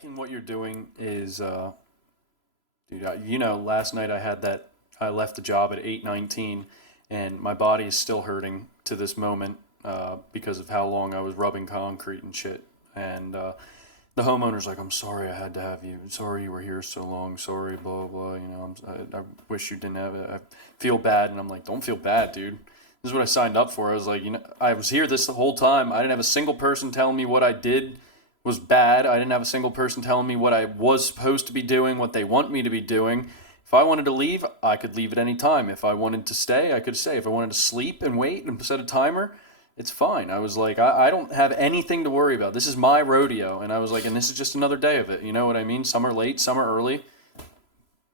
liking what you're doing is, dude. Last night I left the job at 8:19, and my body is still hurting to this moment because of how long I was rubbing concrete and shit. And the homeowner's like, "I'm sorry I had to have you. Sorry you were here so long. Sorry, blah blah. I wish you didn't have it. I feel bad." And I'm like, "Don't feel bad, dude. This is what I signed up for." I was like, I was here this the whole time. I didn't have a single person telling me what I did was bad. I didn't have a single person telling me what I was supposed to be doing, what they want me to be doing. If I wanted to leave, I could leave at any time. If I wanted to stay, I could stay. If I wanted to sleep and wait and set a timer, it's fine. I was like, I don't have anything to worry about. This is my rodeo. And I was like, and this is just another day of it. You know what I mean? Some are late, some are early.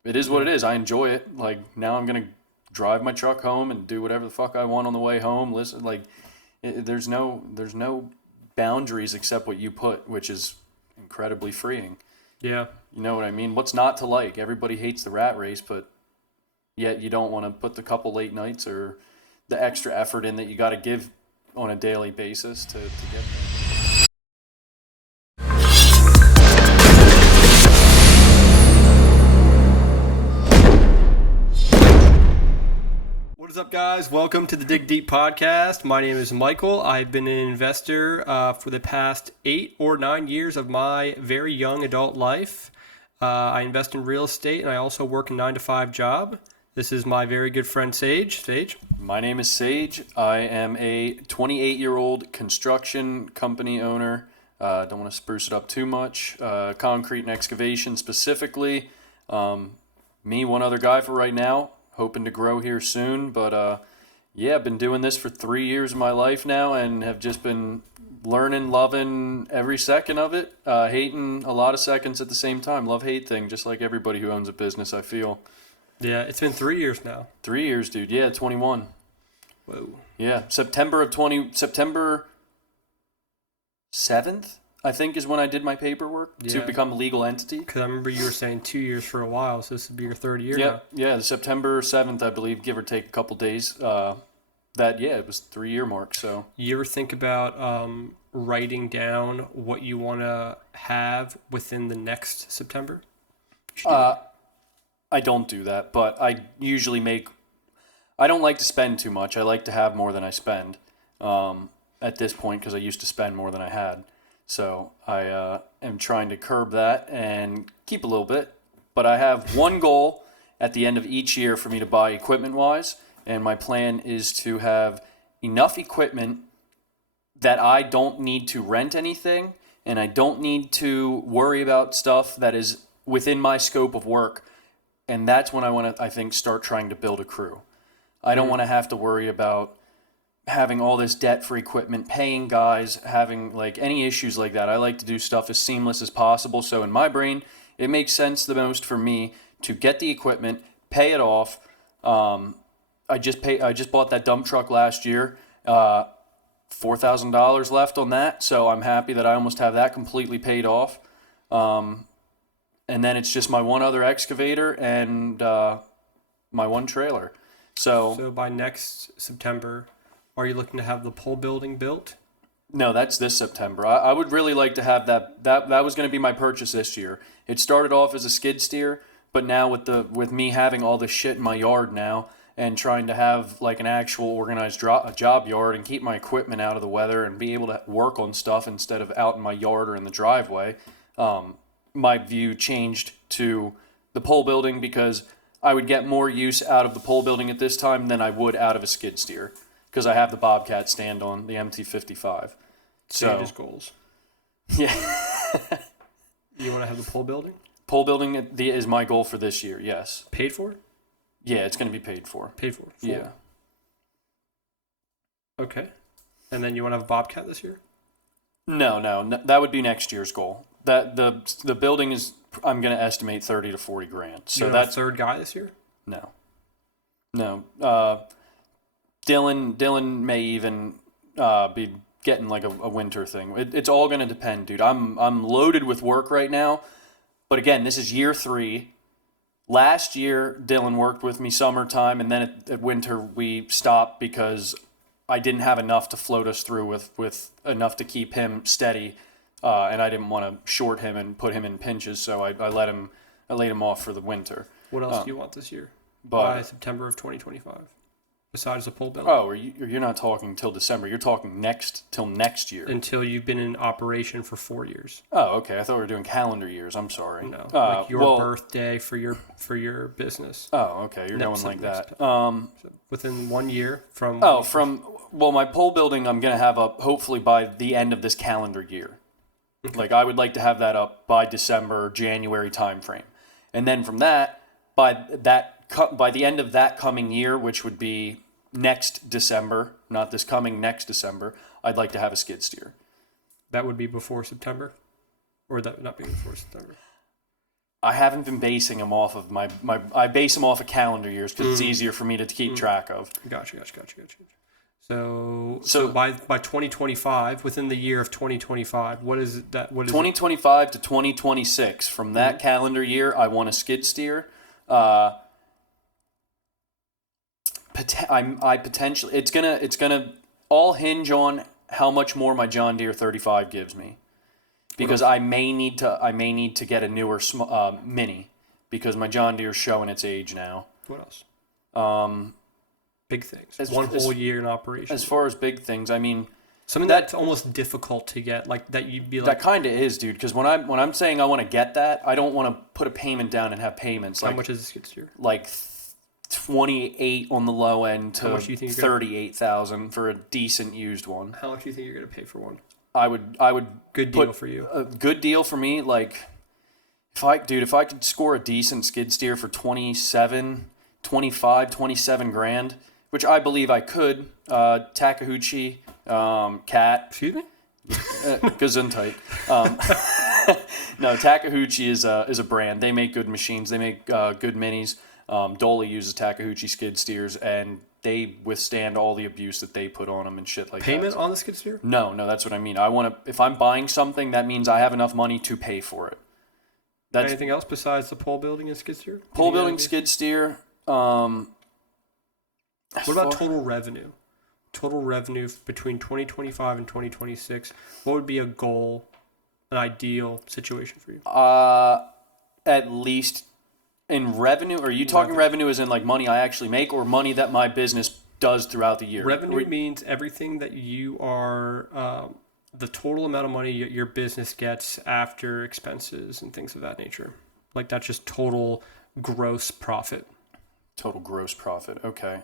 It is what it is. I enjoy it. Like, now I'm going to drive my truck home and do whatever the fuck I want on the way home. Listen, like, there's no boundaries except what you put, which is incredibly freeing. Yeah. You know what I mean? What's not to like? Everybody hates the rat race, but yet you don't want to put the couple late nights or the extra effort in that you got to give on a daily basis to get there. What is up, guys? Welcome to the Dig Deep podcast. My name is Michael. I've been an investor for the past 8 or 9 years of my very young adult life. I invest in real estate, and I also work a 9-to-5 job. This is my very good friend, Sage. Sage? My name is Sage. I am a 28-year-old construction company owner. Don't want to spruce it up too much. Concrete and excavation specifically. Me, one other guy for right now. Hoping to grow here soon. But I've been doing this for 3 years of my life now and have just been learning, loving every second of it. Hating a lot of seconds at the same time. Love-hate thing, just like everybody who owns a business, I feel. Yeah, it's been 3 years now. 3 years, dude. Yeah, 21. Whoa. Yeah, September 7th, I think, is when I did my paperwork to become a legal entity. Because I remember you were saying 2 years for a while, so this would be your third year now. Yeah, September 7th, I believe, give or take a couple days. It was 3 year mark, so. You ever think about writing down what you want to have within the next September? I don't do that, but I usually I don't like to spend too much. I like to have more than I spend at this point because I used to spend more than I had. So I am trying to curb that and keep a little bit. But I have one goal at the end of each year for me to buy equipment-wise, and my plan is to have enough equipment that I don't need to rent anything and I don't need to worry about stuff that is within my scope of work. And that's when I want to, I think, start trying to build a crew. I don't want to have to worry about having all this debt for equipment, paying guys, having like any issues like that. I like to do stuff as seamless as possible. So in my brain, it makes sense the most for me to get the equipment, pay it off. I just bought that dump truck last year. $4,000 left on that. So I'm happy that I almost have that completely paid off. And then it's just my one other excavator and my one trailer. So by next September, are you looking to have the pole building built? No, that's this September. I would really like to have that. That was going to be my purchase this year. It started off as a skid steer, but now with me having all this shit in my yard now and trying to have like an actual organized job yard and keep my equipment out of the weather and be able to work on stuff instead of out in my yard or in the driveway, my view changed to the pole building because I would get more use out of the pole building at this time than I would out of a skid steer because I have the Bobcat stand on the MT-55. Sage's goals. Yeah. You want to have the pole building? Pole building is my goal for this year, yes. Paid for? Yeah, it's going to be paid for. Paid for? Yeah. Okay. And then you want to have a Bobcat this year? No, that would be next year's goal. That the building is, I'm going to estimate 30 to 40 grand. So that's third guy this year? No. Dylan may even be getting like a winter thing. It's all going to depend, dude. I'm loaded with work right now. But again, this is year 3. Last year, Dylan worked with me summertime, and then at winter we stopped because I didn't have enough to float us through with enough to keep him steady and I didn't want to short him and put him in pinches, so I laid him off for the winter. What else do you want this year? But By September of 2025, besides the pole building? oh, you're not talking till December. You're talking till next year. Until you've been in operation for 4 years. Oh, okay. I thought we were doing calendar years. I'm sorry. No, like your well, birthday for your business. Oh, okay. You're Next- going like next- that. So within 1 year from. My pole building I'm gonna have up hopefully by the end of this calendar year. Like I would like to have that up by December, January timeframe, and then from that by the end of that coming year, which would be next December, not this coming next December, I'd like to have a skid steer. That would be before September, or that would not be before September. I haven't been basing them off of I base them off of calendar years because it's easier for me to keep track of. Gotcha. So by 2025, within the year of 2025, what is that? What is 2025 to 2026. From that calendar year, I want a skid steer. I potentially it's gonna all hinge on how much more my John Deere 35 gives me, because I may need to get a newer mini because my John Deere's showing its age now. What else? Big things. One whole year in operation. As far as big things, I mean, something that's almost difficult to get, like that you'd be like. That kind of is, dude. Because when I'm saying I want to get that, I don't want to put a payment down and have payments. How much is a skid steer? Like 28 on the low end to 38,000 for a decent used one. How much do you think you're gonna pay for one? I would. Good deal for you. A good deal for me. Like if I could score a decent skid steer for 27 grand, which I believe I could. Takeuchi, Cat. Excuse me? Gesundheit. No, Takeuchi is a brand. They make good machines. They make good minis. Dolly uses Takeuchi skid steers, and they withstand all the abuse that they put on them and shit like that. Payment on the skid steer? No, that's what I mean. I want to. If I'm buying something, that means I have enough money to pay for it. That's anything else besides the pole building and skid steer? Pole building, skid steer. What about total revenue? Total revenue between 2025 and 2026. What would be a goal, an ideal situation for you? At least in revenue. Are you talking revenue as in like money I actually make, or money that my business does throughout the year? Revenue means everything that you are, the total amount of money your business gets after expenses and things of that nature. Like that's just total gross profit. Total gross profit. Okay.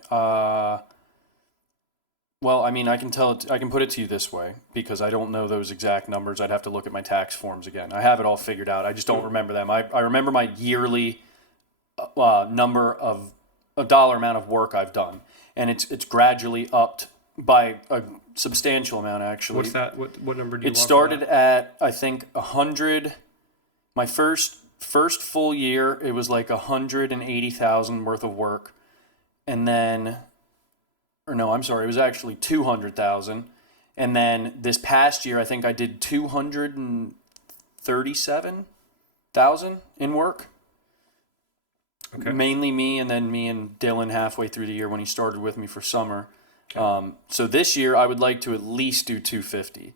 Well, I mean, I can put it to you this way because I don't know those exact numbers. I'd have to look at my tax forms again. I have it all figured out. I just don't remember them. I remember my yearly number of a dollar amount of work I've done, and it's gradually upped by a substantial amount actually. What's that? What number do you? It started at I think 100. My first full year, it was like 180,000 worth of work, and then, or no, I'm sorry, it was actually 200,000, and then this past year, I think I did 237,000 in work. Okay. Mainly me, and then me and Dylan halfway through the year when he started with me for summer. Okay. So this year, I would like to at least do 250.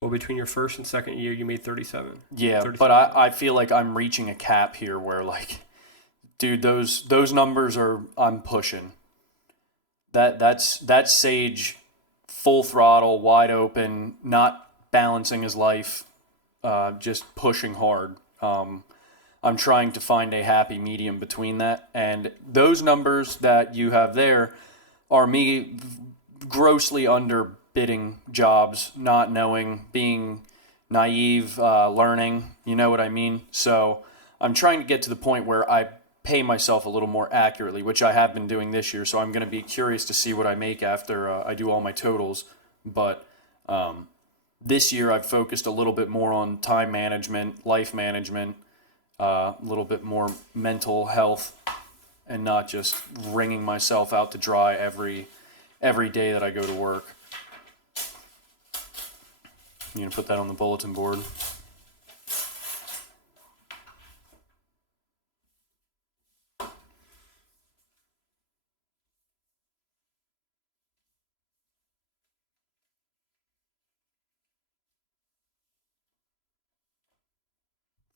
Well, between your first and second year, you made 37. Yeah, 37. but I feel like I'm reaching a cap here where, like, dude, those numbers I'm pushing. That's Sage full throttle, wide open, not balancing his life, just pushing hard. I'm trying to find a happy medium between that, and those numbers that you have there are me grossly underbidding jobs, not knowing, being naive, learning, you know what I mean? So I'm trying to get to the point where I pay myself a little more accurately, which I have been doing this year, so I'm going to be curious to see what I make after I do all my totals. But this year I've focused a little bit more on time management, life management, a little bit more mental health, and not just wringing myself out to dry every day that I go to work. You gonna put that on the bulletin board?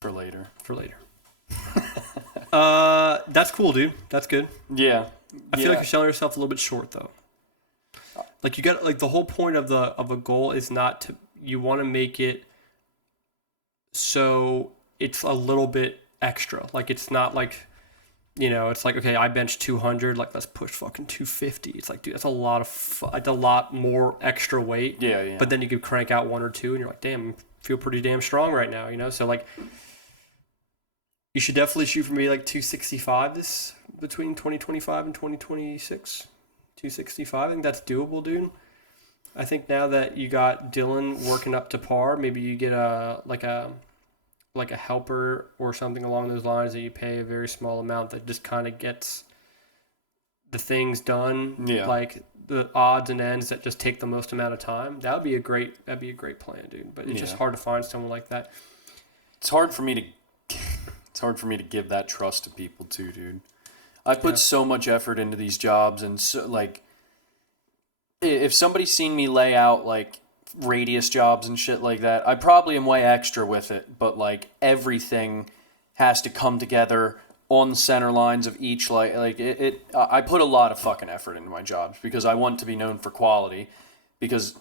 for later. For later. That's cool, dude. That's good. Yeah. I feel like you're selling yourself a little bit short, though. Like, you got, like, the whole point of a goal is not to, you want to make it so it's a little bit extra. Like, it's not like, it's like, okay, I bench 200, like, let's push fucking 250. It's like, dude, that's a lot of like a lot more extra weight. Yeah. But then you could crank out one or two and you're like, damn, I feel pretty damn strong right now, So, like, you should definitely shoot for maybe like 265 between 2025 and 2026. 265, I think that's doable, dude. I think now that you got Dylan working up to par, maybe you get a helper or something along those lines that you pay a very small amount that just kind of gets the things done. Yeah. Like the odds and ends that just take the most amount of time. That'd be a great plan, dude. But it's just hard to find someone like that. It's hard for me to give that trust to people too, dude. I put so much effort into these jobs, and so, like, if somebody's seen me lay out like radius jobs and shit like that, I probably am way extra with it, but like everything has to come together on the center lines of each I put a lot of fucking effort into my jobs because I want to be known for quality, because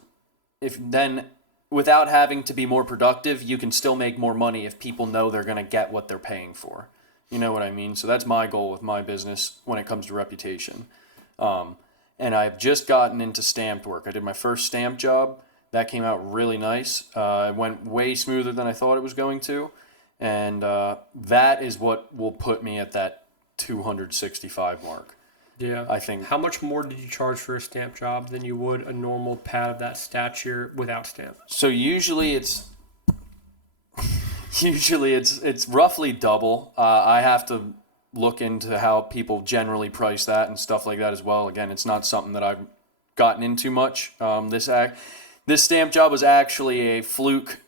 if then without having to be more productive, you can still make more money if people know they're going to get what they're paying for. You know what I mean? So that's my goal with my business when it comes to reputation. And I've just gotten into stamped work. I did my first stamp job. That came out really nice. It went way smoother than I thought it was going to. And that is what will put me at that 265 mark. Yeah. I think. How much more did you charge for a stamp job than you would a normal pad of that stature without stamp? So usually it's roughly double. I have to look into how people generally price that and stuff like that as well. Again, it's not something that I've gotten into much. This stamp job was actually a fluke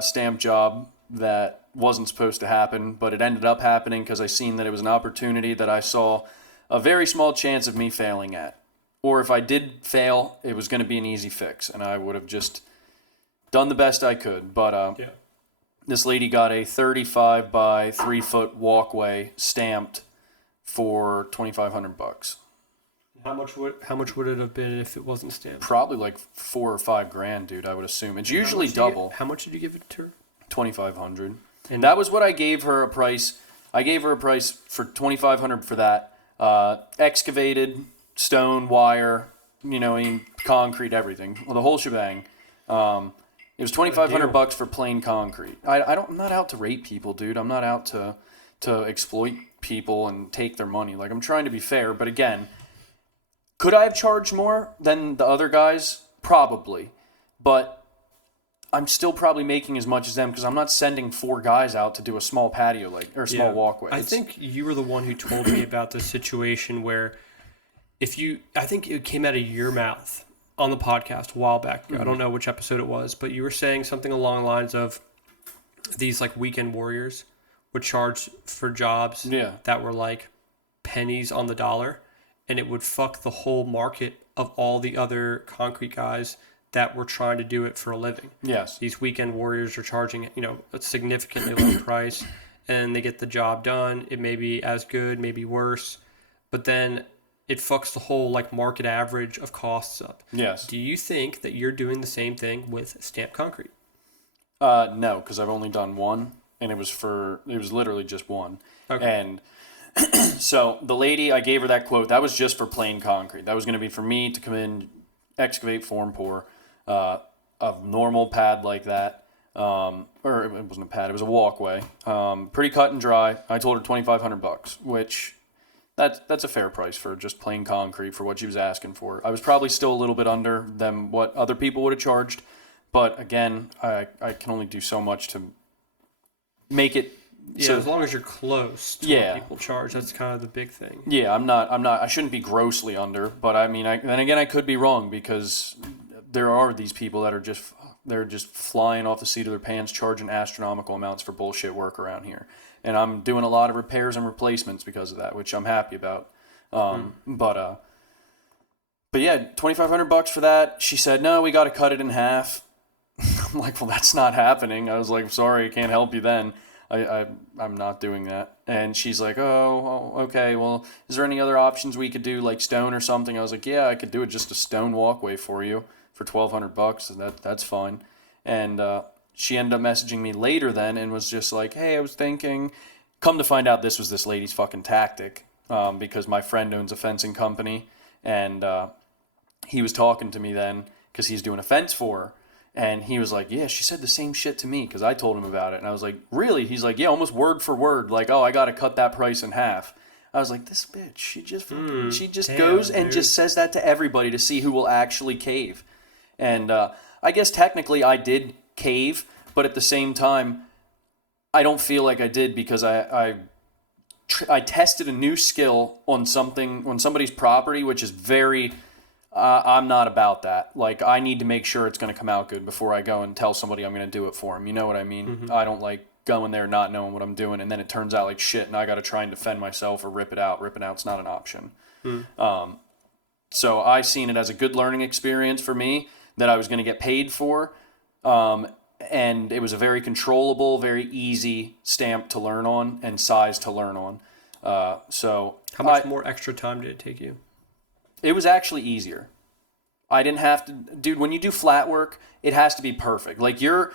stamp job that wasn't supposed to happen, but it ended up happening because I seen that it was an opportunity that I saw a very small chance of me failing at. Or if I did fail, it was going to be an easy fix, and I would have just done the best I could. But this lady got a 35 by 3 foot walkway stamped for $2,500. How much would it have been if it wasn't stamped? Probably like $4,000 or $5,000, dude. I would assume it's usually double. How much did you give it to her? $2,500. And that was what I gave her a price. I gave her a price for $2,500 for that. Excavated, stone, wire, concrete, everything. Well, the whole shebang. It was $2,500 for plain concrete. I'm not out to rape people, dude. I'm not out to exploit people and take their money. Like, I'm trying to be fair, but again, could I have charged more than the other guys? Probably, but I'm still probably making as much as them because I'm not sending 4 guys out to do a small patio or a small walkway. I think you were the one who told me about the situation where I think it came out of your mouth on the podcast a while back. I don't know which episode it was, but you were saying something along the lines of these like weekend warriors would charge for jobs that were like pennies on the dollar, and it would fuck the whole market of all the other concrete guys that were trying to do it for a living. Yes. These weekend warriors are charging, a significantly low price, and they get the job done. It may be as good, maybe worse, but then it fucks the whole like market average of costs up. Yes. Do you think that you're doing the same thing with stamped concrete? No, because I've only done one, and it was literally just one. Okay. And so the lady, I gave her that quote. That was just for plain concrete. That was going to be for me to come in, excavate, form, pour, a normal pad like that. Or it wasn't a pad, it was a walkway. Pretty cut and dry. I told her $2,500, which that's a fair price for just plain concrete for what she was asking for. I was probably still a little bit under than what other people would have charged, but again, I can only do so much to make it. Yeah, so, as long as you're close to what people charge, that's kind of the big thing. Yeah, I'm not. I shouldn't be grossly under, but I mean, then again, I could be wrong because there are these people that are just flying off the seat of their pants, charging astronomical amounts for bullshit work around here. And I'm doing a lot of repairs and replacements because of that, which I'm happy about. But yeah, $2,500 for that. She said, no, we got to cut it in half. I'm like, well, that's not happening. I was like, sorry, I can't help you then. I'm not doing that. And she's like, oh, okay, well, is there any other options we could do, like stone or something? I was like, yeah, I could do it just a stone walkway for you for $1,200, and that's fine. And she ended up messaging me later then and was just like, hey, I was thinking. Come to find out, this was this lady's fucking tactic, because my friend owns a fencing company, and he was talking to me then because he's doing a fence for her. And he was like, yeah, she said the same shit to me because I told him about it. And I was like, really? He's like, yeah, almost word for word. Like, oh, I got to cut that price in half. I was like, this bitch, she just damn, goes and dude. just says that to everybody to see who will actually cave. And I guess technically I did cave, but at the same time, I don't feel like I did because I tested a new skill on somebody's property, which is very. I'm not about that. Like, I need to make sure it's going to come out good before I go and tell somebody I'm going to do it for them. You know what I mean? Mm-hmm. I don't like going there not knowing what I'm doing, and then it turns out like shit, and I got to try and defend myself or rip it out. Ripping out's not an option. So I seen it as a good learning experience for me that I was going to get paid for. And it was a very controllable, very easy stamp to learn on and size to learn on. So How much more extra time did it take you? it was actually easier. I didn't have to, dude. When you do flat work, it has to be perfect. Like your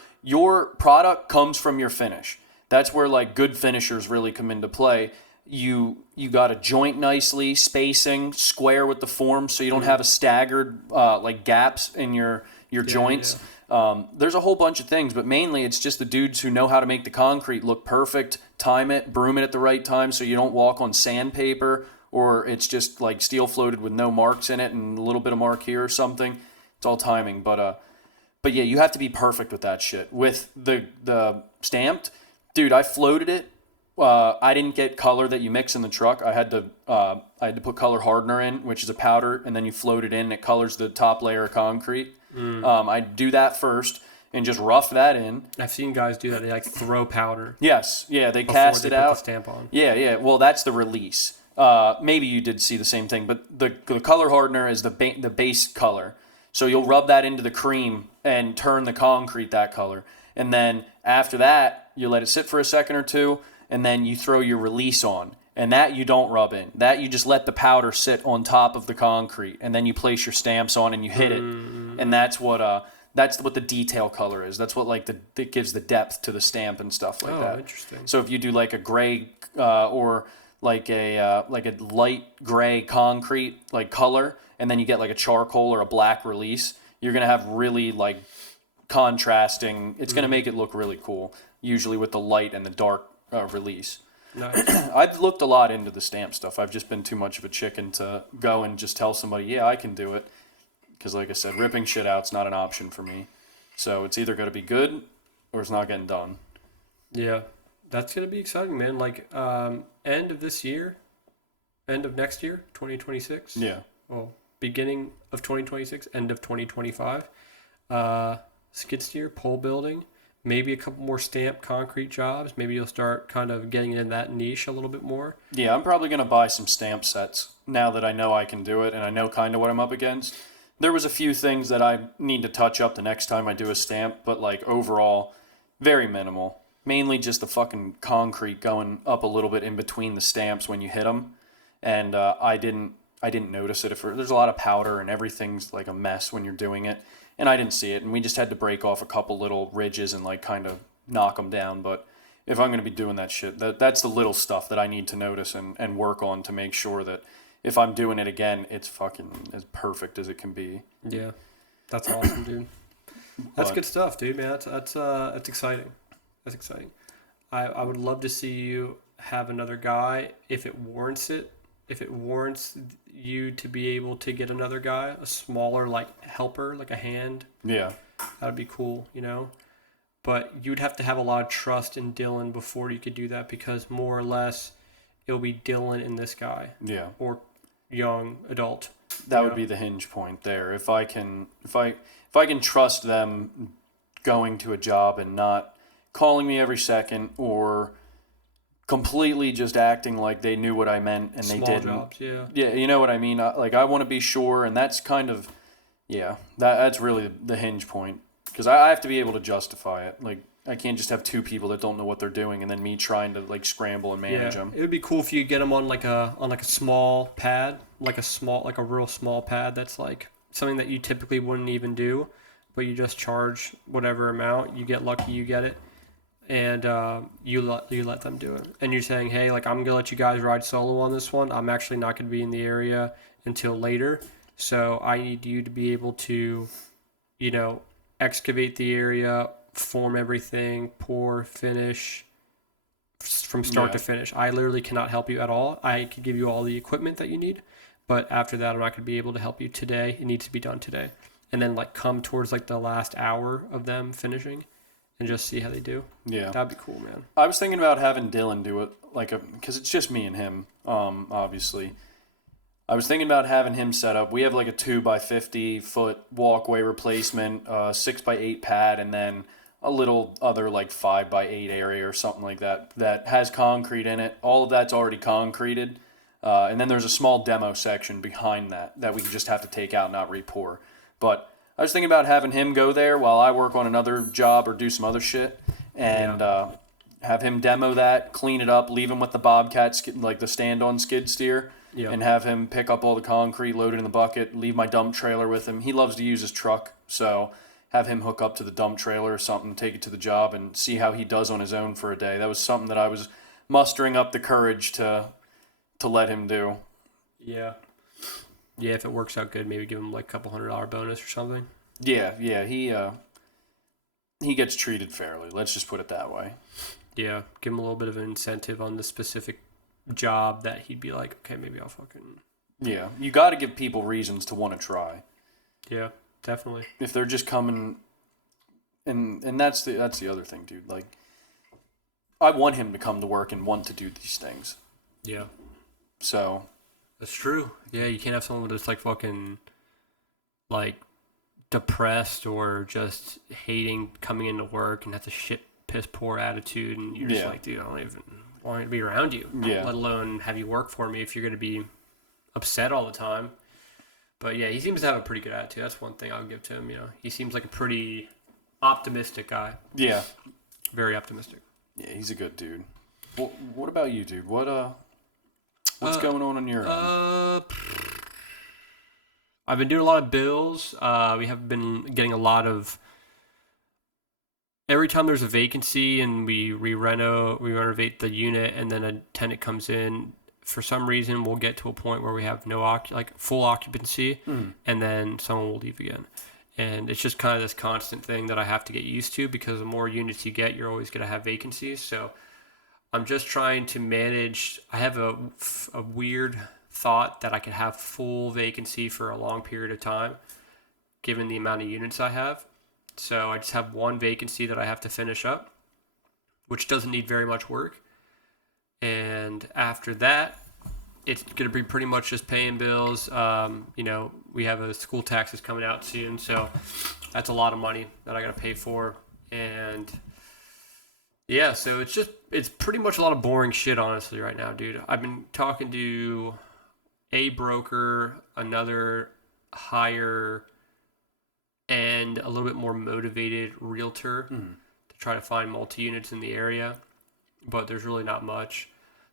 product comes from your finish. That's where like good finishers really come into play. You got to joint nicely, spacing, square with the form, so you don't have a staggered like gaps in your joints. Yeah. There's a whole bunch of things, but mainly it's just the dudes who know how to make the concrete look perfect, time it, broom it at the right time, so you don't walk on sandpaper, or it's just like steel floated with no marks in it and a little bit of mark here or something. It's all timing, but yeah, you have to be perfect with that shit. With the stamped, dude, I floated it. I didn't get color that you mix in the truck. I had to put color hardener in, which is a powder, and then you float it in. And it colors the top layer of concrete. I do that first and just rough that in. I've seen guys do that. They like throw powder Yes, yeah, they before cast they it put out. the stamp on. Yeah. Well, that's the release. Maybe you did see the same thing, but the color hardener is the base color. So you'll rub that into the cream and turn the concrete that color. And then after that, you let it sit for a second or two, and then you throw your release on. And that you don't rub in. That you just let the powder sit on top of the concrete, and then you place your stamps on and you hit it. And that's what the detail color is. That's what like it gives the depth to the stamp and stuff like that. Oh, interesting. So if you do like a gray or like a light gray concrete like color, and then you get like a charcoal or a black release, you're gonna have really like contrasting. It's gonna make it look really cool. Usually with the light and the dark release. Nice. I've looked a lot into the stamp stuff. I've just been too much of a chicken to go and just tell somebody, yeah, I can do it. Because like I said, ripping shit out's not an option for me. So it's either going to be good or it's not getting done. Yeah, that's gonna be exciting, man. Like end of this year, end of next year, 2026. Yeah. Well, beginning of 2026, end of 2025. Skid steer, pole building, maybe a couple more stamp concrete jobs. Maybe you'll start kind of getting in that niche a little bit more. Yeah, I'm probably going to buy some stamp sets now that I know I can do it and I know kind of what I'm up against. There was a few things that I need to touch up the next time I do a stamp, but like overall, very minimal. Mainly just the fucking concrete going up a little bit in between the stamps when you hit them. And I didn't notice it. There's a lot of powder and everything's like a mess when you're doing it. And I didn't see it, and we just had to break off a couple little ridges and like kind of knock them down. But if I'm going to be doing that shit, that's the little stuff that I need to notice and work on to make sure that if I'm doing it again, it's fucking as perfect as it can be. Yeah, that's awesome, dude. That's But- good stuff, dude, man. That's exciting. That's exciting. I would love to see you have another guy if it warrants it. If it warrants you to be able to get another guy, a smaller like helper, like a hand, Yeah. that would be cool, you know? But you'd have to have a lot of trust in Dylan before you could do that, because more or less it'll be Dylan and this guy Yeah. or young adult. That Yeah. would be the hinge point there. If I can trust them going to a job and not calling me every second or completely just acting like they knew what I meant and they Small didn't. jobs, yeah. Yeah, you know what I mean? I want to be sure, and that's kind of, yeah, that's really the hinge point. because I have to be able to justify it. Like, I can't just have two people that don't know what they're doing and then me trying to like scramble and manage them. It would be cool if you get them on like a small pad, like a real small pad that's like something that you typically wouldn't even do, but you just charge whatever amount. You get lucky, you get it, and you let them do it. And you're saying, hey, like I'm gonna let you guys ride solo on this one. I'm actually not gonna be in the area until later, so I need you to be able to, excavate the area, form everything, pour, finish from start to finish. I literally cannot help you at all. I could give you all the equipment that you need, but after that, I'm not going to be able to help you today. It needs to be done today. And then like come towards like the last hour of them finishing and just see how they do. Yeah. That'd be cool, man. I was thinking about having Dylan do it because it's just me and him, obviously. I was thinking about having him set up. We have like a 2x50-foot walkway replacement, 6x8 pad, and then a little other like 5x8 area or something like that that has concrete in it. All of that's already concreted. And then there's a small demo section behind that we just have to take out and not re-pour. But I was thinking about having him go there while I work on another job or do some other shit and have him demo that, clean it up, leave him with the Bobcat, like the stand-on skid steer, and have him pick up all the concrete, load it in the bucket, leave my dump trailer with him. He loves to use his truck, so have him hook up to the dump trailer or something, take it to the job, and see how he does on his own for a day. That was something that I was mustering up the courage to let him do. Yeah. Yeah, if it works out good, maybe give him like a couple $100 bonus or something. Yeah, he gets treated fairly. Let's just put it that way. Yeah, give him a little bit of an incentive on the specific job that he'd be like, okay, maybe I'll fucking... Yeah, you got to give people reasons to want to try. Yeah, definitely. If they're just coming, and that's the other thing, dude. Like, I want him to come to work and want to do these things. Yeah. So. That's true. Yeah, you can't have someone that's like fucking, like, depressed or just hating coming into work and has a shit piss poor attitude, and you're just like, dude, I don't even want to be around you. Yeah. Let alone have you work for me if you're going to be upset all the time. But yeah, he seems to have a pretty good attitude. That's one thing I'll give to him. He seems like a pretty optimistic guy. Yeah. Very optimistic. Yeah, he's a good dude. Well, what about you, dude? What's going on your end? I've been doing a lot of bills. We have been getting a lot of... Every time there's a vacancy and we renovate the unit and then a tenant comes in, for some reason we'll get to a point where we have full occupancy, and then someone will leave again. And it's just kind of this constant thing that I have to get used to, because the more units you get, you're always going to have vacancies. So I'm just trying to manage. I have a weird thought that I could have full vacancy for a long period of time, given the amount of units I have. So I just have one vacancy that I have to finish up, which doesn't need very much work. And after that, it's going to be pretty much just paying bills. We have a school taxes coming out soon, so that's a lot of money that I got to pay for. And yeah, so it's pretty much a lot of boring shit, honestly, right now, dude. I've been talking to a broker, another higher and a little bit more motivated realtor to try to find multi-units in the area, but there's really not much.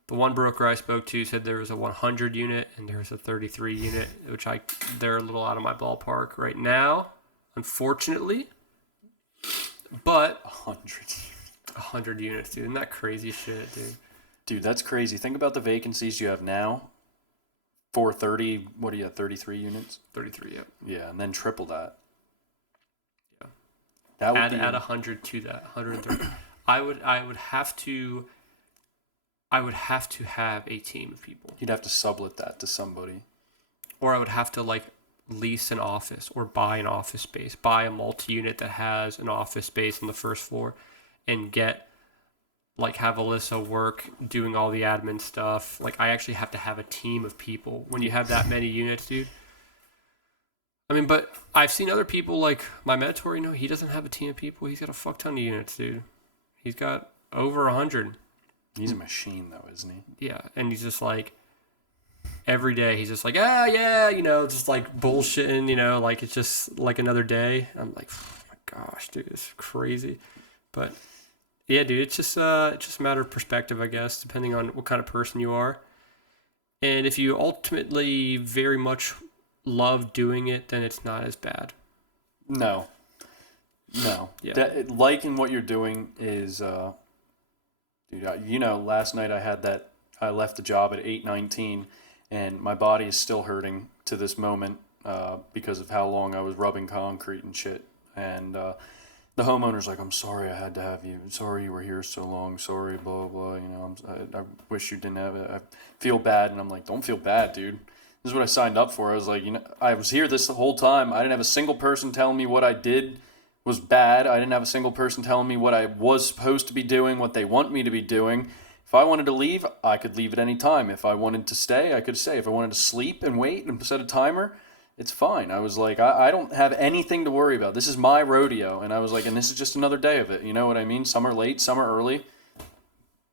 The one broker I spoke to said there was a 100 unit and there's a 33 unit, which they're a little out of my ballpark right now, unfortunately. But 100 units, dude. Isn't that crazy shit, dude? Dude, that's crazy. Think about the vacancies you have now. 430, what do you have, 33 units? 33, yeah. Yeah, and then triple that. Yeah. That would add 100 to that, 130. I would have to have a team of people. You'd have to sublet that to somebody. Or I would have to lease an office or buy an office space, buy a multi-unit that has an office space on the first floor, and have Alyssa work doing all the admin stuff. I actually have to have a team of people when you have that many units, dude. I mean, but I've seen other people, like my mentor, he doesn't have a team of people. He's got a fuck ton of units, dude. He's got over 100. He's a machine, though, isn't he? Yeah, and he's just every day he's just just bullshitting, it's just like another day. I'm like, oh my gosh, dude, it's crazy. But yeah, dude, it's just a matter of perspective, I guess, depending on what kind of person you are. And if you ultimately very much love doing it, then it's not as bad. No, no. Yeah. Liking what you're doing is, dude. Last night I left the job at 8:19, and my body is still hurting to this moment because of how long I was rubbing concrete and shit. And the homeowner's like, "I'm sorry I had to have you. Sorry you were here so long. Sorry, blah blah. I wish you didn't have it. I feel bad." And I'm like, "Don't feel bad, dude. This is what I signed up for." I was like, I was here this the whole time. I didn't have a single person telling me what I did was bad. I didn't have a single person telling me what I was supposed to be doing, what they want me to be doing. If I wanted to leave, I could leave at any time. If I wanted to stay, I could stay. If I wanted to sleep and wait and set a timer, it's fine. I was like, I don't have anything to worry about. This is my rodeo. And I was like, and this is just another day of it. You know what I mean? Some are late, some are early.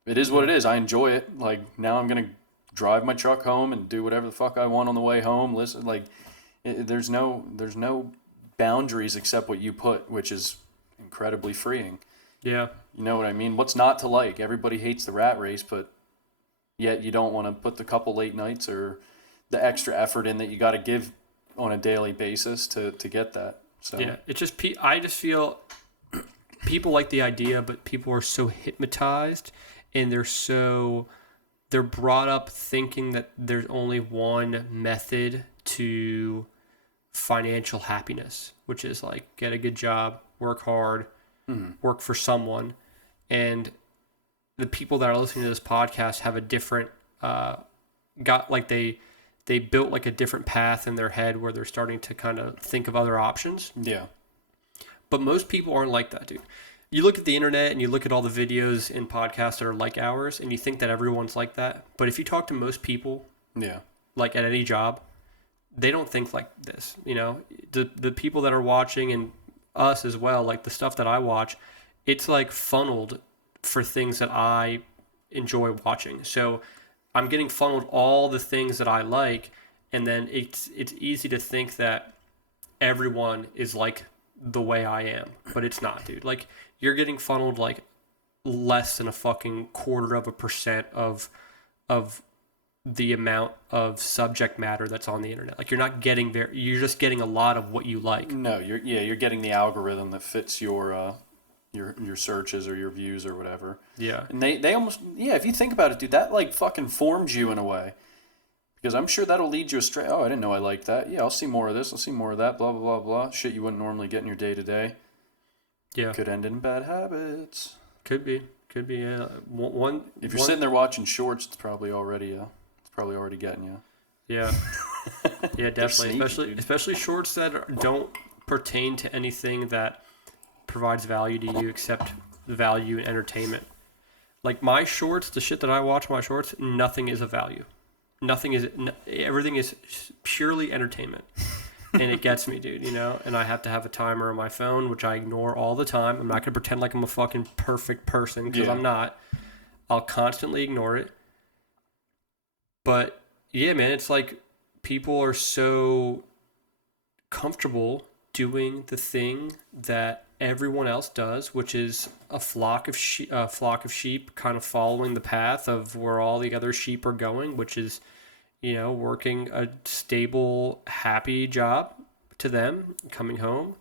It is what it is. I enjoy it. Like, now I'm going to drive my truck home and do whatever the fuck I want on the way home. Listen, like, there's no boundaries except what you put, which is incredibly freeing. Yeah. You know what I mean? What's not to like? Everybody hates the rat race, but yet you don't want to put the couple late nights or the extra effort in that you got to give on a daily basis to get that. So Yeah, it's just I just feel people like the idea, but people are so hypnotized and they're brought up thinking that there's only one method to financial happiness, which is like get a good job, work hard, work for someone. And the people that are listening to this podcast have a different they built like a different path in their head where they're starting to kind of think of other options. Yeah. But most people aren't like that, dude. You look at the internet and you look at all the videos and podcasts that are like ours, and you think that everyone's like that. But if you talk to most people, Yeah. like at any job, they don't think like this. The people that are watching and us as well, like the stuff that I watch, it's like funneled for things that I enjoy watching. So I'm getting funneled all the things that I like, and then it's easy to think that everyone is like the way I am, but it's not, dude. Like, you're getting funneled like less than a fucking 0.25% of the amount of subject matter that's on the internet. Like, you're not getting you're just getting a lot of what you like. No, you're getting the algorithm that fits your searches or your views or whatever. Yeah. And they almost, if you think about it, dude, that like fucking forms you in a way. Because I'm sure that'll lead you astray. Oh, I didn't know I liked that. Yeah, I'll see more of this. I'll see more of that. Blah, blah, blah, blah. Shit you wouldn't normally get in your day-to-day. Yeah. Could end in bad habits. Could be, yeah. If you're sitting there watching shorts, it's probably already getting you. Yeah. Yeah, definitely. Sneaky, especially shorts that don't pertain to anything that provides value to you except the value and entertainment. Like my shorts, the shit that I watch my shorts, nothing is of value. Everything is purely entertainment. And it gets me, dude, and I have to have a timer on my phone, which I ignore all the time. I'm not going to pretend like I'm a fucking perfect person, because I'm not. I'll constantly ignore it. But yeah, man, it's like people are so comfortable doing the thing that everyone else does, which is a flock of sheep kind of following the path of where all the other sheep are going, which is, working a stable, happy job to them, coming home,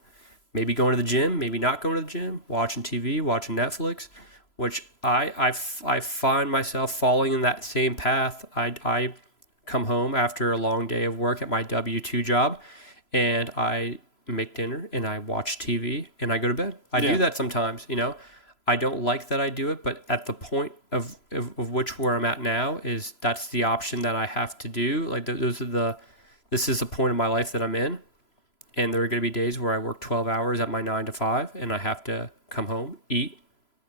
maybe going to the gym, maybe not going to the gym, watching TV, watching Netflix, which I find myself falling in that same path. I come home after a long day of work at my W-2 job, and I make dinner and I watch TV and I go to bed. I do that sometimes, I don't like that I do it, but at the point of which where I'm at now is that's the option that I have to do. Like this is the point of my life that I'm in. And there are going to be days where I work 12 hours at my 9 to 5 and I have to come home, eat,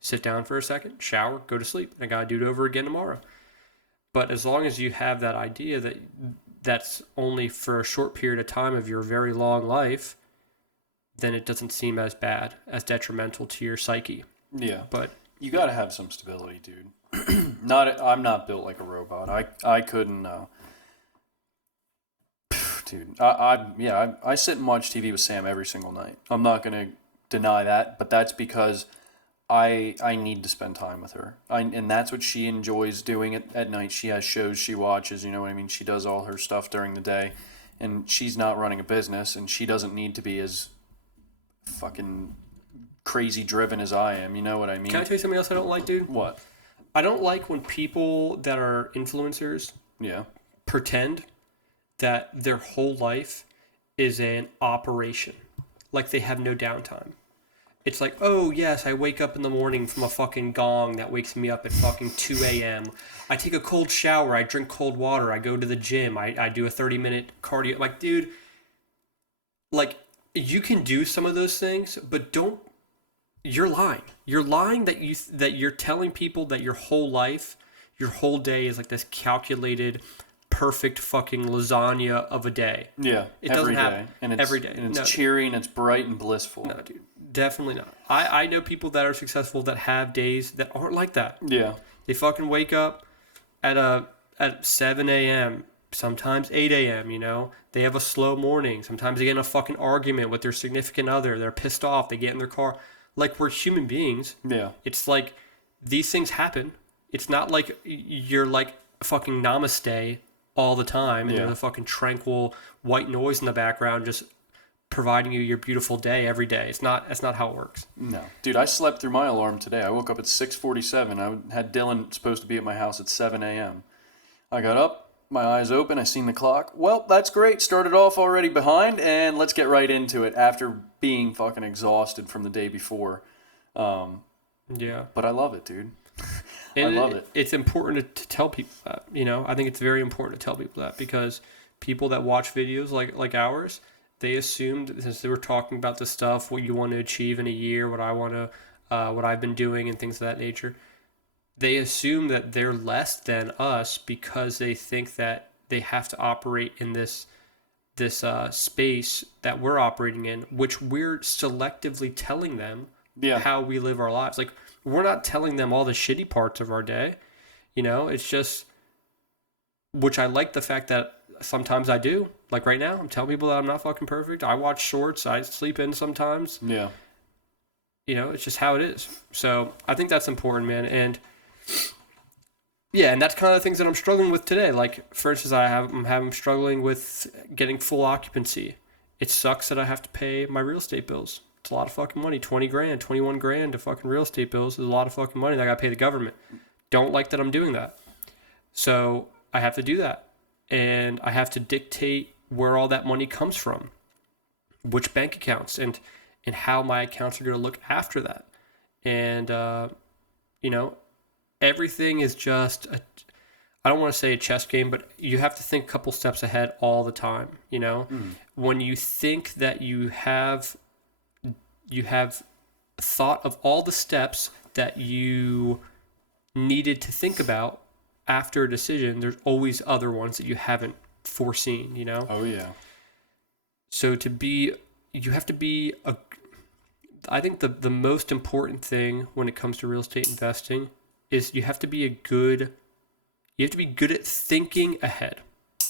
sit down for a second, shower, go to sleep. And I got to do it over again tomorrow. But as long as you have that idea that that's only for a short period of time of your very long life, then it doesn't seem as bad, as detrimental to your psyche. Yeah. But you got to have some stability, dude. I'm not built like a robot. I couldn't, dude. I sit and watch TV with Sam every single night. I'm not going to deny that, but that's because I need to spend time with her. And that's what she enjoys doing at night. She has shows she watches, you know what I mean? She does all her stuff during the day, and she's not running a business, and she doesn't need to be as fucking crazy driven as I am, you know what I mean? Can I tell you something else I don't like, dude? What? I don't like when people that are influencers Yeah. pretend that their whole life is an operation. Like they have no downtime. It's like, oh, yes, I wake up in the morning from a fucking gong that wakes me up at fucking 2 a.m. I take a cold shower. I drink cold water. I go to the gym. I do a 30-minute cardio. Like, dude, like, you can do some of those things, but don't. You're lying. You're lying that you're telling people that your whole life, your whole day is like this calculated, perfect fucking lasagna of a day. Yeah, It every doesn't day. happen. And it's, Every day. And it's No. cheery and it's bright and blissful. No, dude. Definitely not. I know people that are successful that have days that aren't like that. Yeah. They fucking wake up at 7 a.m., sometimes 8 a.m., you know? They have a slow morning. Sometimes they get in a fucking argument with their significant other. They're pissed off. They get in their car. Like, we're human beings. Yeah. It's like, these things happen. It's not like you're like fucking namaste all the time and Yeah. there's a fucking tranquil white noise in the background just providing you your beautiful day every day. That's not how it works. No. Dude, I slept through my alarm today. I woke up at 6:47. I had Dylan supposed to be at my house at 7 a.m. I got up, my eyes open, I seen the clock. Well, that's great. Started off already behind, and let's get right into it after being fucking exhausted from the day before. Yeah. But I love it, dude. And love it. It's important to tell people that, you know. I think it's very important to tell people that because people that watch videos like ours, they assumed since they were talking about the stuff, what you want to achieve in a year, what I've been doing and things of that nature. They assume that they're less than us because they think that they have to operate in this space that we're operating in, which we're selectively telling them Yeah. how we live our lives. Like, we're not telling them all the shitty parts of our day, you know. It's just, which I like the fact that sometimes I do. Like right now, I'm telling people that I'm not fucking perfect. I watch shorts. I sleep in sometimes. Yeah. You know, it's just how it is. So I think that's important, man. And yeah, and that's kind of the things that I'm struggling with today. Like, for instance, I'm struggling with getting full occupancy. It sucks that I have to pay my real estate bills. It's a lot of fucking money. 20 grand, 21 grand to fucking real estate bills is a lot of fucking money that I got to pay the government. Don't like that I'm doing that. So I have to do that. And I have to dictate where all that money comes from, which bank accounts, and how my accounts are going to look after that. And, you know, everything is just I don't want to say a chess game, but you have to think a couple steps ahead all the time, you know? When you think that you have thought of all the steps that you needed to think about after a decision, there's always other ones that you haven't foreseen, you know? Oh, yeah. So you have to be I think the most important thing when it comes to real estate investing is you have to be good at thinking ahead.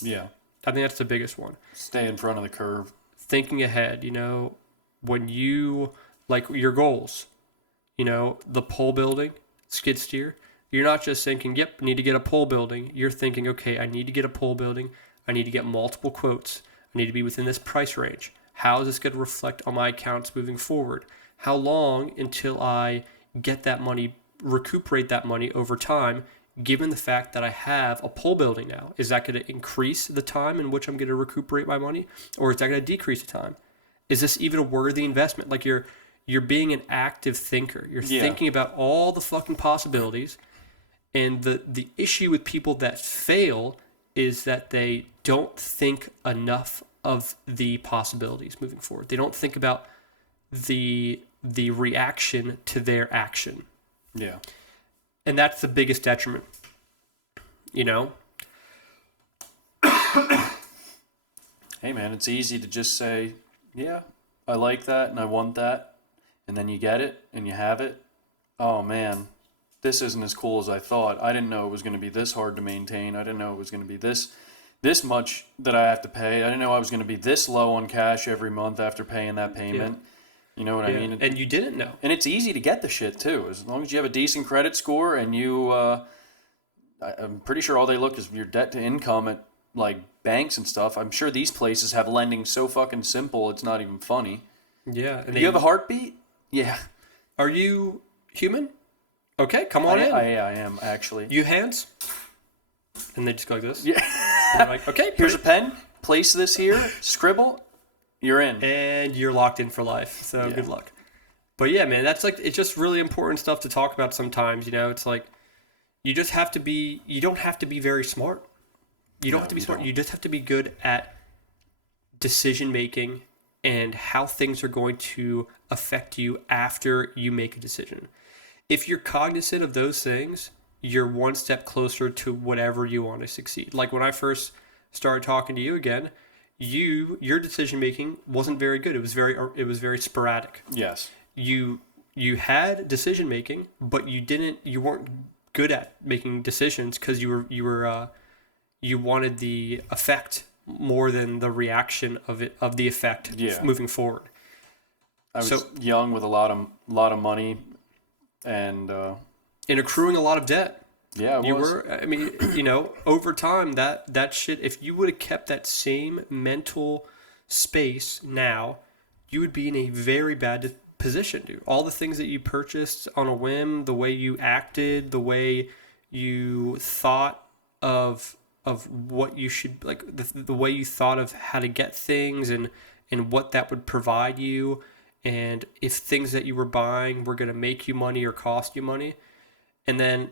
Yeah. I think that's the biggest one. Stay in front of the curve. Thinking ahead, you know, when you, like your goals, you know, the pole building, skid steer, you're not just thinking, yep, need to get a pole building. You're thinking, okay, I need to get a pole building. I need to get multiple quotes. I need to be within this price range. How is this going to reflect on my accounts moving forward? How long until I get that money, recuperate that money over time, given the fact that I have a pole building now? Is that going to increase the time in which I'm going to recuperate my money? Or is that going to decrease the time? Is this even a worthy investment? Like, you're being an active thinker. You're thinking about all the fucking possibilities. And the issue with people that fail is that they don't think enough of the possibilities moving forward. They don't think about the reaction to their action. Yeah. And that's the biggest detriment, you know? Hey, man, it's easy to just say, yeah, I like that and I want that. And then you get it and you have it. Oh, man, this isn't as cool as I thought. I didn't know it was going to be this hard to maintain. I didn't know it was going to be this much that I have to pay. I didn't know I was going to be this low on cash every month after paying that payment. You know what I mean? And you didn't know. And it's easy to get the shit too, as long as you have a decent credit score and you. I'm pretty sure all they look is your debt to income at like banks and stuff. I'm sure these places have lending so fucking simple it's not even funny. Yeah. And Do you have a heartbeat? Yeah. Are you human? Okay, come on in. I am actually. You hands? And they just go like this. Yeah. And I'm like, okay, Here's a pen. Place this here. Scribble. You're in. and you're locked in for life. So good luck. But yeah, man, that's like, it's just really important stuff to talk about sometimes. You know, it's like you just have to be. You don't have to be very smart. You don't have to be smart. You just have to be good at decision making and how things are going to affect you after you make a decision. If you're cognizant of those things, you're one step closer to whatever you want to succeed. Like when I first started talking to you again, your decision making wasn't very good. It was very sporadic. Yes. You had decision making, but you weren't good at making decisions because you wanted the effect more than the reaction of the effect moving forward. I was young with a lot of money, and accruing a lot of debt. Yeah, you were. I mean, you know, over time that shit. If you would have kept that same mental space now, you would be in a very bad position, dude. All the things that you purchased on a whim, the way you acted, the way you thought of what you should like, the way you thought of how to get things and what that would provide you, and if things that you were buying were going to make you money or cost you money, and then.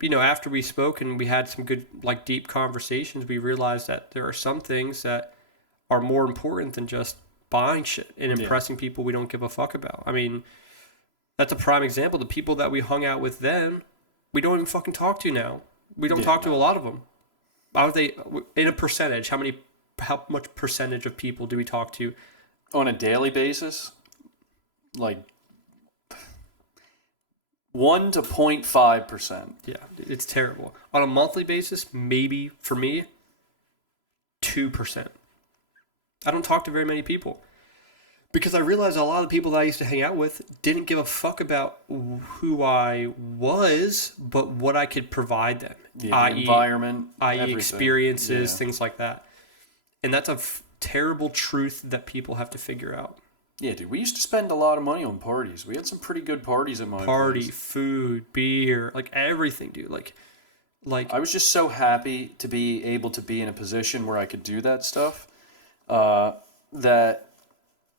You know, after we spoke and we had some good, like, deep conversations, we realized that there are some things that are more important than just buying shit and impressing people we don't give a fuck about. I mean, that's a prime example. The people that we hung out with then, we don't even fucking talk to now. We don't talk to a lot of them. How would they, in a percentage, how much percentage of people do we talk to? On a daily basis, like 1 to 0.5%. Yeah, it's terrible. On a monthly basis, maybe for me, 2%. I don't talk to very many people because I realized a lot of the people that I used to hang out with didn't give a fuck about who I was, but what I could provide them. The environment, i.e. experiences, things like that. And that's a terrible truth that people have to figure out. Yeah, dude, we used to spend a lot of money on parties. We had some pretty good parties at my place. Food, beer, like everything, dude. Like I was just so happy to be able to be in a position where I could do that stuff. That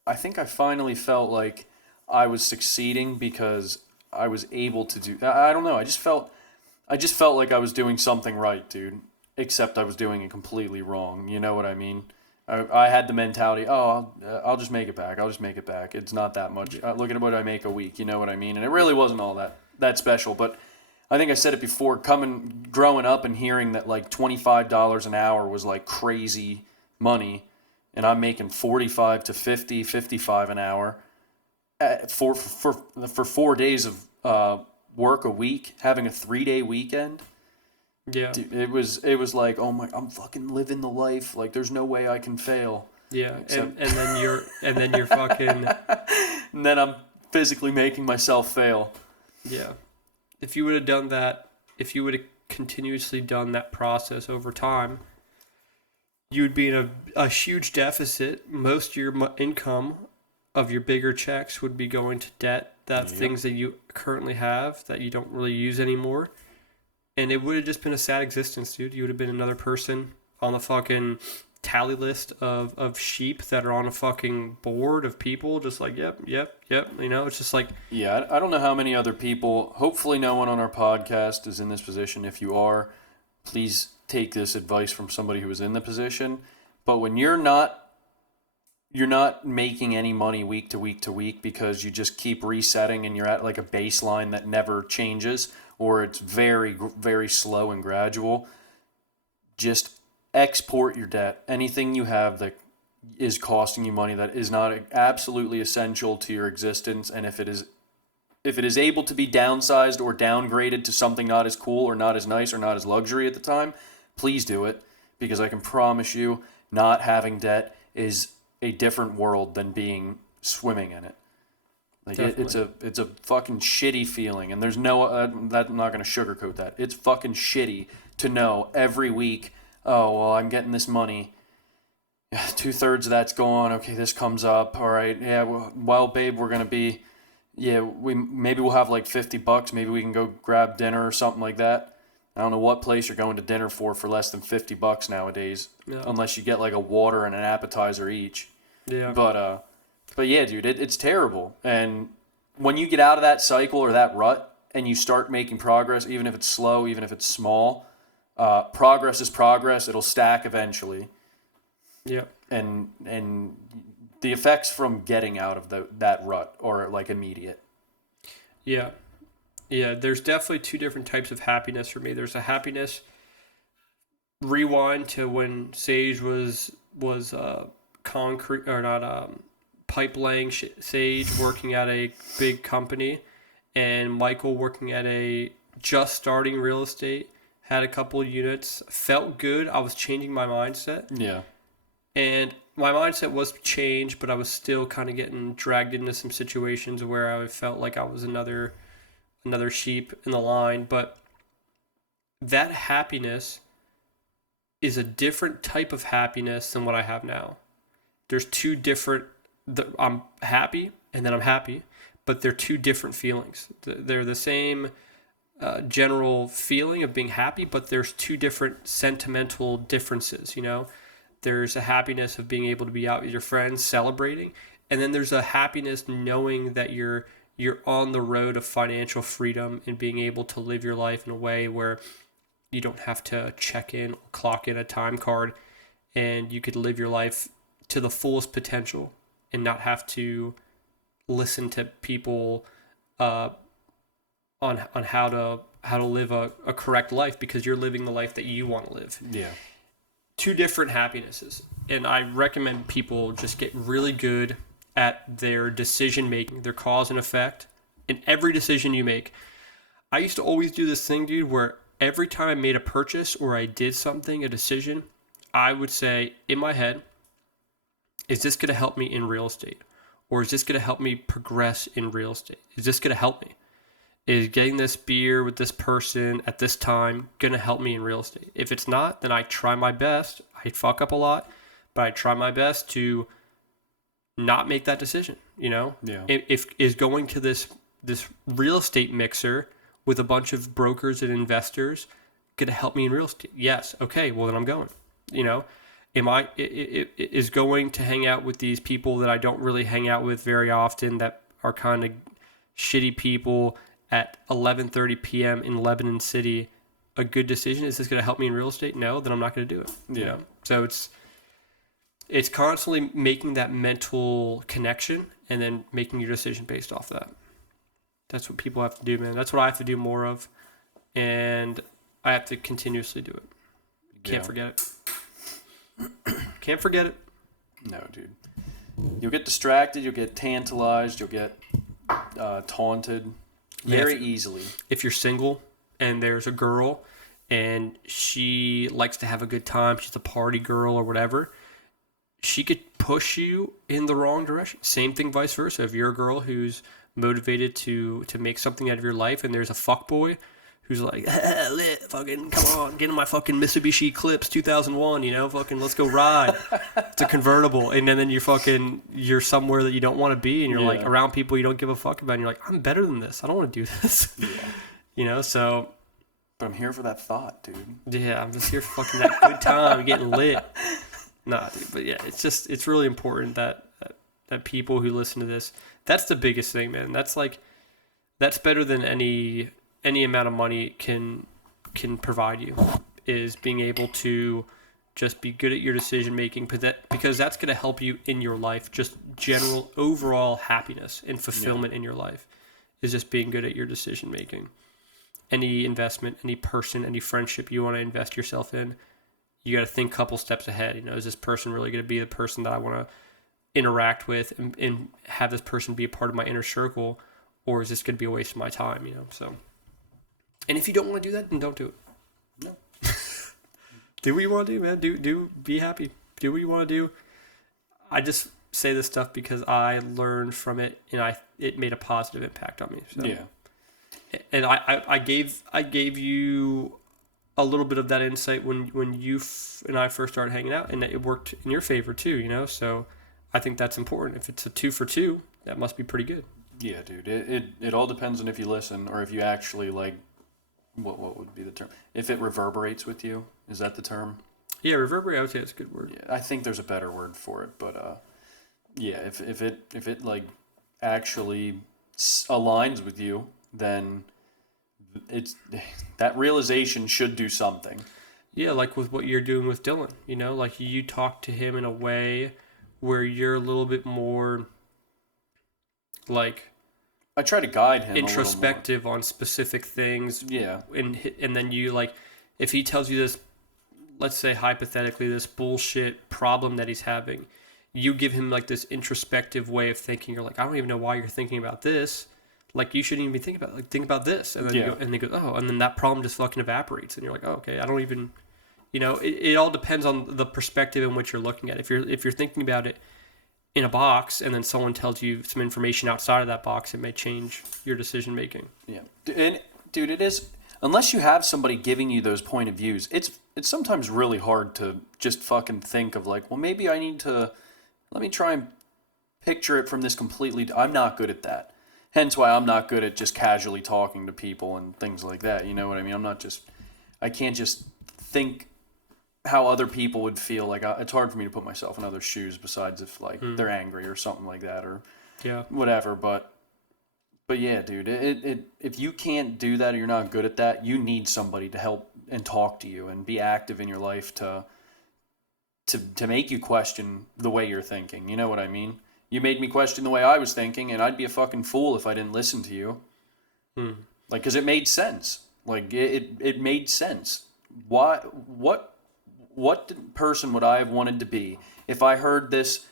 I think I finally felt like I was succeeding because I was able to do. I don't know. I just felt like I was doing something right, dude. Except I was doing it completely wrong. You know what I mean? I had the mentality, I'll just make it back. I'll just make it back. It's not that much. Look at what I make a week. You know what I mean? And it really wasn't all that special. But I think I said it before, growing up and hearing that like $25 an hour was like crazy money, and I'm making 45 to 50, 55 an hour for 4 days of work a week, having a 3-day weekend. Yeah. Dude, it was like, oh my, I'm fucking living the life. Like, there's no way I can fail. Yeah, and then you're fucking. And then I'm physically making myself fail. Yeah, if you would have done that, if you would have continuously done that process over time, you would be in a huge deficit. Most of your income of your bigger checks would be going to debt. That's things that you currently have that you don't really use anymore. And it would have just been a sad existence, dude. You would have been another person on the fucking tally list of sheep that are on a fucking board of people just like, yep. You know, it's just like... Yeah, I don't know how many other people... Hopefully no one on our podcast is in this position. If you are, please take this advice from somebody who is in the position. But when you're not making any money week to week to week because you just keep resetting and you're at like a baseline that never changes... or it's very, very slow and gradual, just export your debt. Anything you have that is costing you money that is not absolutely essential to your existence, and if it is able to be downsized or downgraded to something not as cool or not as nice or not as luxury at the time, please do it, because I can promise you not having debt is a different world than being swimming in it. Like it's a fucking shitty feeling, and there's no that I'm not gonna sugarcoat that. It's fucking shitty to know every week. Oh well, I'm getting this money. 2/3 of that's gone. Okay, this comes up. All right, yeah. Well, babe, we're gonna be. Yeah, maybe we'll have like $50. Maybe we can go grab dinner or something like that. I don't know what place you're going to dinner for less than $50 nowadays, unless you get like a water and an appetizer each. Yeah. But yeah, dude, it's terrible. And when you get out of that cycle or that rut and you start making progress, even if it's slow, even if it's small, progress is progress. It'll stack eventually. Yeah. And the effects from getting out of that rut are like immediate. Yeah. Yeah, there's definitely two different types of happiness for me. There's a happiness, rewind to when Sage was concrete or not pipe laying Sage working at a big company, and Michael working at a just starting real estate, had a couple of units, felt good. I was changing my mindset. Yeah. And my mindset was changed, but I was still kind of getting dragged into some situations where I felt like I was another sheep in the line. But that happiness is a different type of happiness than what I have now. There's two different, I'm happy and then I'm happy, but they're two different feelings. They're the same general feeling of being happy, but there's two different sentimental differences, you know? There's a happiness of being able to be out with your friends celebrating, and then there's a happiness knowing that you're on the road of financial freedom and being able to live your life in a way where you don't have to check in or clock in a time card, and you could live your life to the fullest potential and not have to listen to people on how to live a correct life, because you're living the life that you want to live. Yeah. Two different happinesses. And I recommend people just get really good at their decision making, their cause and effect in every decision you make. I used to always do this thing, dude, where every time I made a purchase or I did something, a decision, I would say in my head, is this going to help me in real estate? Or is this going to help me progress in real estate? Is this going to help me? Is getting this beer with this person at this time going to help me in real estate? If it's not, then I try my best. I fuck up a lot, but I try my best to not make that decision, you know? Yeah. If is going to this real estate mixer with a bunch of brokers and investors going to help me in real estate? Yes. Okay, well then I'm going. You know, is going to hang out with these people that I don't really hang out with very often, that are kind of shitty people at 11:30 p.m. in Lebanon City, a good decision? Is this going to help me in real estate? No, then I'm not going to do it. Yeah. You know? So it's constantly making that mental connection and then making your decision based off that. That's what people have to do, man. That's what I have to do more of, and I have to continuously do it. Can't forget it. Can't forget it. No, dude. You'll get distracted. You'll get tantalized. You'll get taunted very easily. If you're single and there's a girl and she likes to have a good time, she's a party girl or whatever, she could push you in the wrong direction. Same thing vice versa. If you're a girl who's motivated to make something out of your life and there's a fuckboy who's like, lit, fucking, come on, get in my fucking Mitsubishi Eclipse 2001, you know, fucking, let's go ride. It's a convertible. And then you're somewhere that you don't want to be, and you're like around people you don't give a fuck about, and you're like, I'm better than this. I don't want to do this. Yeah. You know, so. But I'm here for that thought, dude. Yeah, I'm just here for fucking that good time, getting lit. Nah, dude, but yeah, it's really important that people who listen to this, that's the biggest thing, man. That's better than any amount of money can provide you, is being able to just be good at your decision making, because that's going to help you in your life. Just general overall happiness and fulfillment in your life is just being good at your decision making. Any investment, any person, any friendship you want to invest yourself in, you got to think a couple steps ahead. You know, is this person really going to be the person that I want to interact with and have this person be a part of my inner circle, or is this going to be a waste of my time? You know, so. And if you don't want to do that, then don't do it. No. Do what you want to do, man. Do be happy. Do what you want to do. say this stuff because I learned from it and it made a positive impact on me. So. Yeah. And I gave you a little bit of that insight when you and I first started hanging out, and it worked in your favor too, you know. So I think that's important. If it's a 2 for 2, that must be pretty good. Yeah, dude. It all depends on if you listen or if you actually like. What would be the term? If it reverberates with you, is that the term? Yeah, reverberate. I would say it's a good word. Yeah, I think there's a better word for it, but yeah, if it like actually aligns with you, then it's that realization should do something. Yeah, like with what you're doing with Dylan, you know, like you talk to him in a way where you're a little bit more like I try to guide him introspective on specific things. Yeah. And then you like, if he tells you this, let's say hypothetically, this bullshit problem that he's having, you give him like this introspective way of thinking. You're like, I don't even know why you're thinking about this. Like, you shouldn't even be thinking about it. Like, think about this. And then you go, and they go, oh, and then that problem just fucking evaporates. And you're like, oh, okay, I don't even, you know, it all depends on the perspective in which you're looking at it. If you're thinking about it in a box and then someone tells you some information outside of that box, it may change your decision making. Yeah. And dude, it is, unless you have somebody giving you those point of views, it's sometimes really hard to just fucking think of like, well, maybe I need to, let me try and picture it from this completely, I'm not good at that. Hence why I'm not good at just casually talking to people and things like that. You know what I mean? I can't just think how other people would feel. Like, it's hard for me to put myself in other shoes besides if like they're angry or something like that or whatever. But yeah, dude, if you can't do that or you're not good at that, you need somebody to help and talk to you and be active in your life to make you question the way you're thinking. You know what I mean? You made me question the way I was thinking, and I'd be a fucking fool if I didn't listen to you. Like, because it made sense. Like, it made sense. Why? What person would I have wanted to be if I heard this?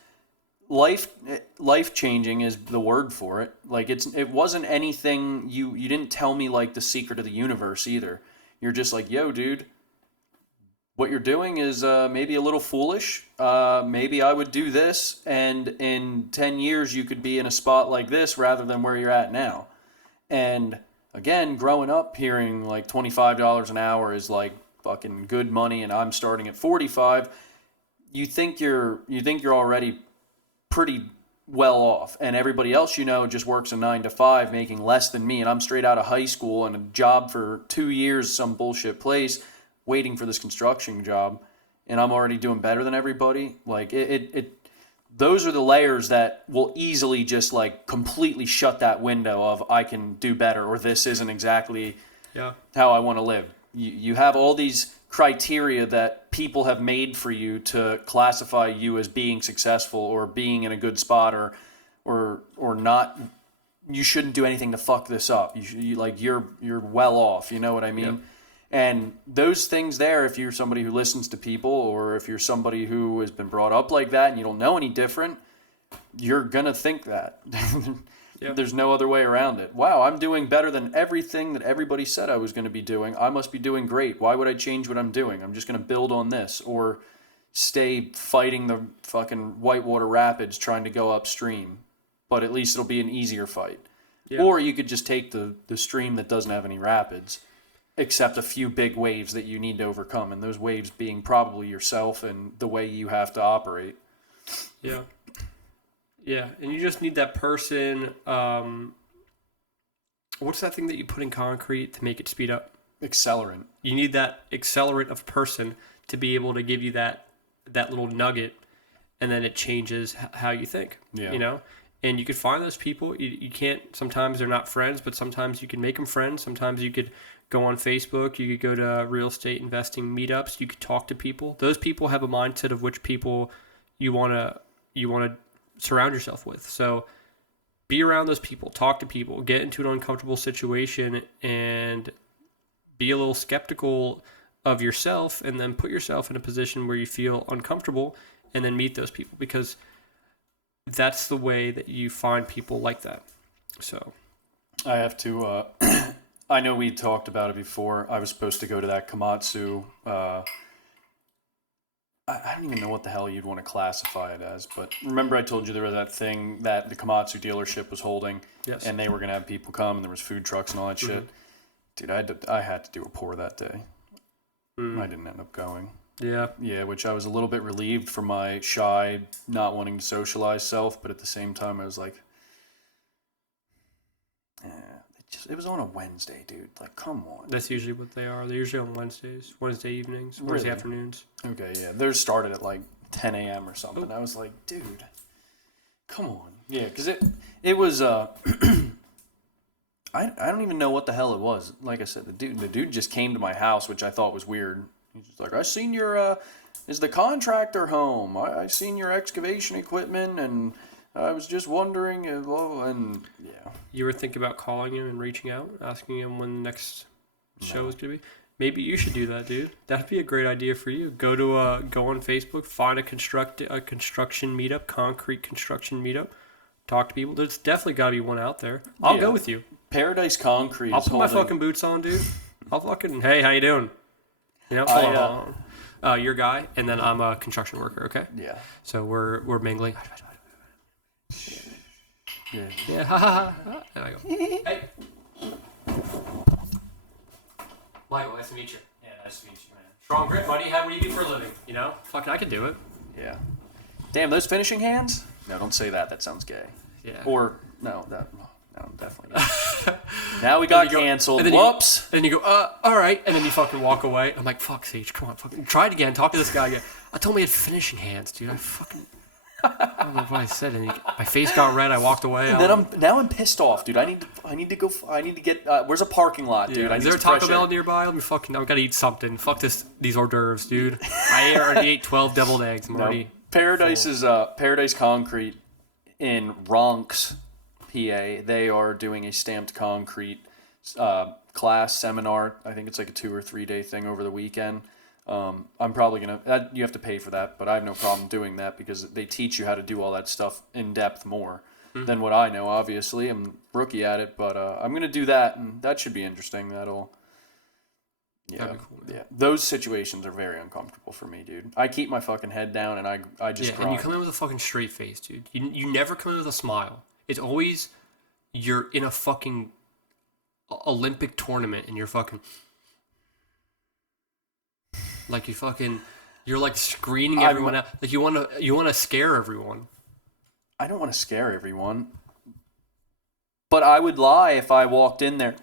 Life changing is the word for it. Like, it wasn't anything you didn't tell me like the secret of the universe either. You're just like, yo, dude, what you're doing is maybe a little foolish. Maybe I would do this, and in 10 years you could be in a spot like this rather than where you're at now. And again, growing up hearing like $25 an hour is like fucking good money, and I'm starting at 45. You think you're already pretty well off, and everybody else you know just works a 9 to 5 making less than me, and I'm straight out of high school and a job for 2 years some bullshit place waiting for this construction job, and I'm already doing better than everybody. Like, those are the layers that will easily just like completely shut that window of I can do better, or this isn't exactly how I want to live. You have all these criteria that people have made for you to classify you as being successful or being in a good spot or not. You shouldn't do anything to fuck this up. You're well off. You know what I mean? Yep. And those things there, if you're somebody who listens to people, or if you're somebody who has been brought up like that and you don't know any different, you're going to think that. There's no other way around it. Wow, I'm doing better than everything that everybody said I was going to be doing. I must be doing great. Why would I change what I'm doing? I'm just going to build on this, or stay fighting the fucking Whitewater Rapids trying to go upstream. But at least it'll be an easier fight. Yeah. Or you could just take the stream that doesn't have any rapids, except a few big waves that you need to overcome, and those waves being probably yourself and the way you have to operate. Yeah. Yeah, and you just need that person, what's that thing that you put in concrete to make it speed up? Accelerant. You need that accelerant of person to be able to give you that little nugget, and then it changes how you think, you know? And you could find those people. You can't, sometimes they're not friends, but sometimes you can make them friends. Sometimes you could go on Facebook. You could go to real estate investing meetups. You could talk to people. Those people have a mindset of which people you want to surround yourself with. So be around those people, talk to people, get into an uncomfortable situation, and be a little skeptical of yourself, and then put yourself in a position where you feel uncomfortable, and then meet those people, because that's the way that you find people like that. So I have to I know we talked about it before. I was supposed to go to that Komatsu I don't even know what the hell you'd want to classify it as, but remember I told you there was that thing that the Komatsu dealership was holding, Yes. and they were gonna have people come, and there was food trucks and all that shit. Dude, I had to do a pour that day. I didn't end up going. Yeah. Yeah, which I was a little bit relieved for my shy, not wanting to socialize self, but at the same time I was like, it was on a Wednesday, dude. Like, come on. That's usually what they are. They're usually on Wednesday evenings, Wednesday Really? afternoons. Okay, yeah. Theirs started at like 10 a.m. or something. I was like, dude, come on. Yeah, because it was, I don't even know what the hell it was. Like I said, the dude just came to my house, which I thought was weird. He's just like, I seen your, is the contractor home? I seen your excavation equipment, and I was just wondering, and yeah. You were thinking about calling him and reaching out, asking him when the next show is going to be? Maybe you should do that, dude. That'd be a great idea for you. Go on Facebook, find a construction meetup, concrete construction meetup. Talk to people. There's definitely got to be one out there. I'll go with you. Paradise Concrete. I'll put my fucking boots on, dude. I'll fucking, hey, how you doing? You know, hold on. Your guy, and then I'm a construction worker, okay? Yeah. So we're mingling. Yeah. Yeah, ha ha ha. And I go, hey. Michael, nice to meet you. Yeah, nice to meet you, man. Strong grip, buddy. What do you do for a living? You know? Fucking, I could do it. Yeah. Damn, those finishing hands? No, don't say that. That sounds gay. Yeah. Or, no, definitely not. Now we got canceled. Whoops. And you go, all right. And then you fucking walk away. I'm like, fuck, Sage, come on. Fucking try it again. Talk to this guy again. I told him he had finishing hands, dude. I don't know what I said. And my face got red. I walked away. And then I'm pissed off, dude. I need to get. Where's a parking lot, dude? Yeah. Is there a Taco Bell nearby? Let me fucking. I've got to eat something. Fuck these hors d'oeuvres, dude. I already ate 12 deviled eggs, Marty. Paradise is Paradise Concrete in Ronks, PA. They are doing a stamped concrete class seminar. I think it's like a 2 or 3 day thing over the weekend. I'm probably gonna. You have to pay for that, but I have no problem doing that because they teach you how to do all that stuff in depth more than what I know. Obviously, I'm rookie at it, but I'm gonna do that, and that should be interesting. That'd be cool. Yeah, those situations are very uncomfortable for me, dude. I keep my fucking head down, and I just grind. And you come in with a fucking straight face, dude. You never come in with a smile. It's always you're in a fucking Olympic tournament, and you're fucking. Like you're like screening everyone out. Like you want to scare everyone. I don't want to scare everyone, but I would lie if I walked in there.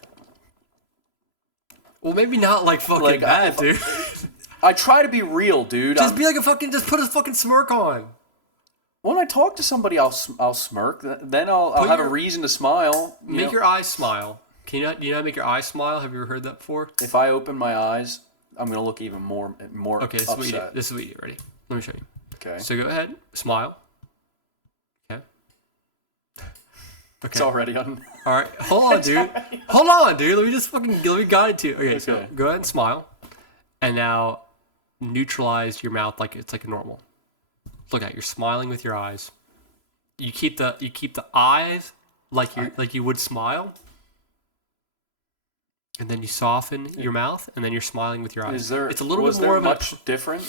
Well, maybe not like fucking that, dude. I try to be real, dude. Just be like just put a fucking smirk on. When I talk to somebody, I'll smirk. Then I'll have a reason to smile. Make your eyes smile. Do you not make your eyes smile? Have you ever heard that before? If I open my eyes, I'm gonna look even more okay, upset. This is what you do. Ready? Let me show you. Okay. So go ahead, smile. Okay. It's already on. All right. Hold on, dude. Hold on, dude. Let me guide it to you. Okay, so go ahead and smile. And now neutralize your mouth like it's like a normal. Look at it. You're smiling with your eyes. You keep the eyes like you would smile. And then you soften your mouth, and then you're smiling with your eyes. It's a little bit more of much different?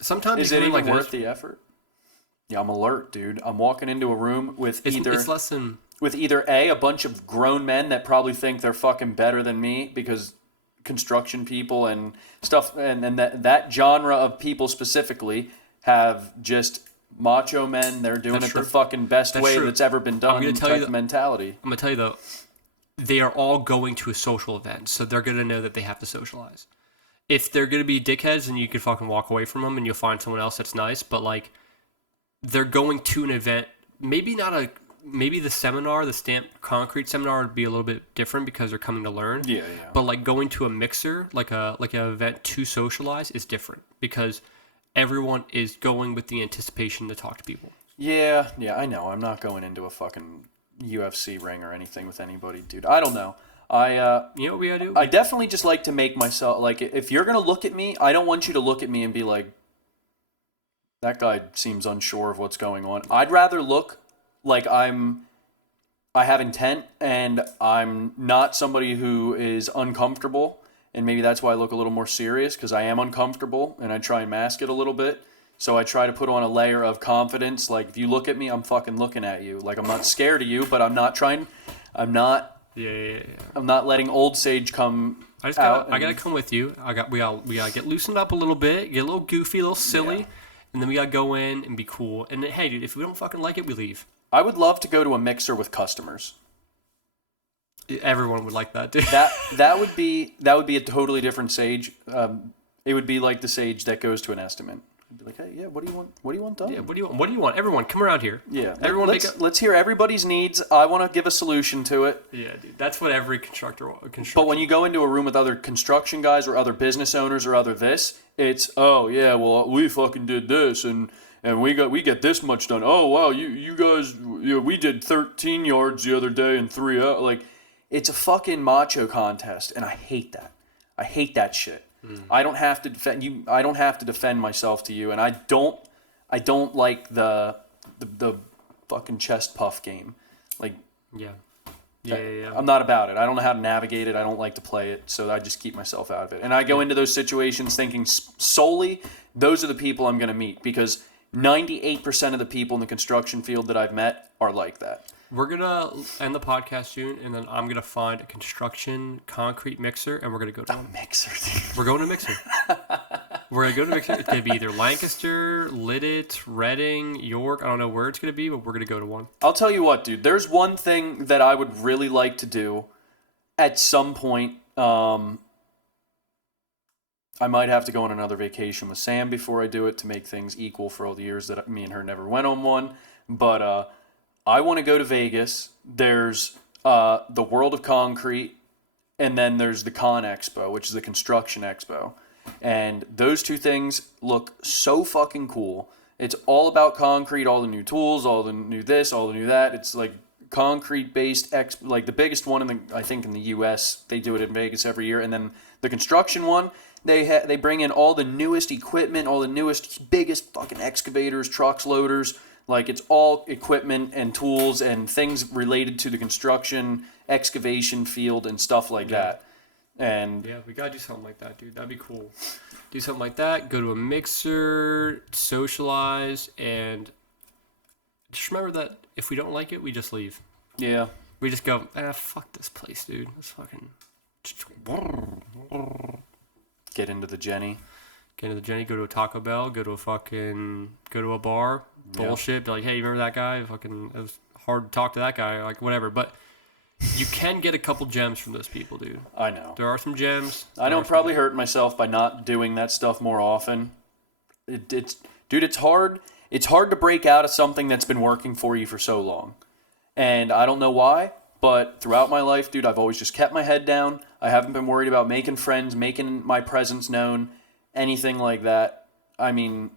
Sometimes is it even worth the effort? Yeah, I'm alert, dude. I'm walking into a room with it's less than either a bunch of grown men that probably think they're fucking better than me because construction people and stuff, and that genre of people specifically have just macho men. They're doing the fucking best way that's ever been done. Type mentality. I'm gonna tell you though. They are all going to a social event, so they're going to know that they have to socialize. If they're going to be dickheads, then you could fucking walk away from them and you'll find someone else that's nice, but like, they're going to an event, maybe the seminar, the stamped concrete seminar would be a little bit different because they're coming to learn. Yeah. But like going to a mixer, like an event to socialize is different because everyone is going with the anticipation to talk to people. Yeah, I know. I'm not going into a fucking UFC ring or anything with anybody, dude. I don't know. You know what we gotta do? I definitely just like to make myself, like, if you're gonna look at me, I don't want you to look at me and be like, that guy seems unsure of what's going on. I'd rather look like I have intent and I'm not somebody who is uncomfortable and maybe that's why I look a little more serious, because I am uncomfortable and I try and mask it a little bit. So I try to put on a layer of confidence. Like, if you look at me, I'm fucking looking at you. Like, I'm not scared of you, but I'm not I'm not letting old Sage come I out. gotta come with you. We gotta get loosened up a little bit, get a little goofy, a little silly, Yeah. and then we gotta go in and be cool. And then, hey, dude, if we don't fucking like it, we leave. I would love to go to a mixer with customers. Everyone would like that, dude. That would be a totally different Sage. It would be like the Sage that goes to an estimate. It'd be like, hey, yeah, what do you want? What do you want done? Yeah, what do you want? What do you want? Everyone, come around here. Yeah, Everyone, let's hear everybody's needs. I want to give a solution to it. Yeah, dude, that's what every construction. But when you go into a room with other construction guys or other business owners or other this, it's, oh yeah, well, we fucking did this and we get this much done. Oh wow, you guys, we did 13 yards the other day in 3 hours. Like, it's a fucking macho contest, and I hate that. I hate that shit. I don't have to defend you. I don't have to defend myself to you, and I don't like the fucking chest puff game. Like, yeah. I'm not about it. I don't know how to navigate it. I don't like to play it, so I just keep myself out of it. And I go into those situations thinking solely those are the people I'm going to meet, because 98% of the people in the construction field that I've met are like that. We're gonna end the podcast soon, and then I'm gonna find a construction concrete mixer, and we're gonna go to one. Mixer. We're going to mixer. We're gonna go to mixer. It's gonna be either Lancaster, Lidditz, Reading, York. I don't know where it's gonna be, but we're gonna go to one. I'll tell you what, dude. There's one thing that I would really like to do at some point. I might have to go on another vacation with Sam before I do it to make things equal for all the years that me and her never went on one. But I want to go to Vegas. There's the World of Concrete, and then there's the Con Expo, which is the Construction Expo. And those two things look so fucking cool. It's all about concrete, all the new tools, all the new this, all the new that. It's like concrete-based, like the biggest one I think in the U.S. They do it in Vegas every year. And then the construction one, they bring in all the newest equipment, all the newest, biggest fucking excavators, trucks, loaders. Like, it's all equipment and tools and things related to the construction, excavation field and stuff like that. And yeah, we gotta do something like that, dude. That'd be cool. Do something like that. Go to a mixer, socialize, and just remember that if we don't like it, we just leave. yeah, We just go, fuck this place, dude. Let's fucking get into the Jenny. get into the Jenny, go to a Taco Bell, go to a bar, bullshit. Be like, hey, you remember that guy? Fucking, it was hard to talk to that guy, like whatever. But you can get a couple gems from those people, dude. I know. There are some gems. I know I'm probably hurting myself by not doing that stuff more often. It's hard. It's hard to break out of something that's been working for you for so long. And I don't know why, but throughout my life, dude, I've always just kept my head down. I haven't been worried about making friends, making my presence known, anything like that. I mean,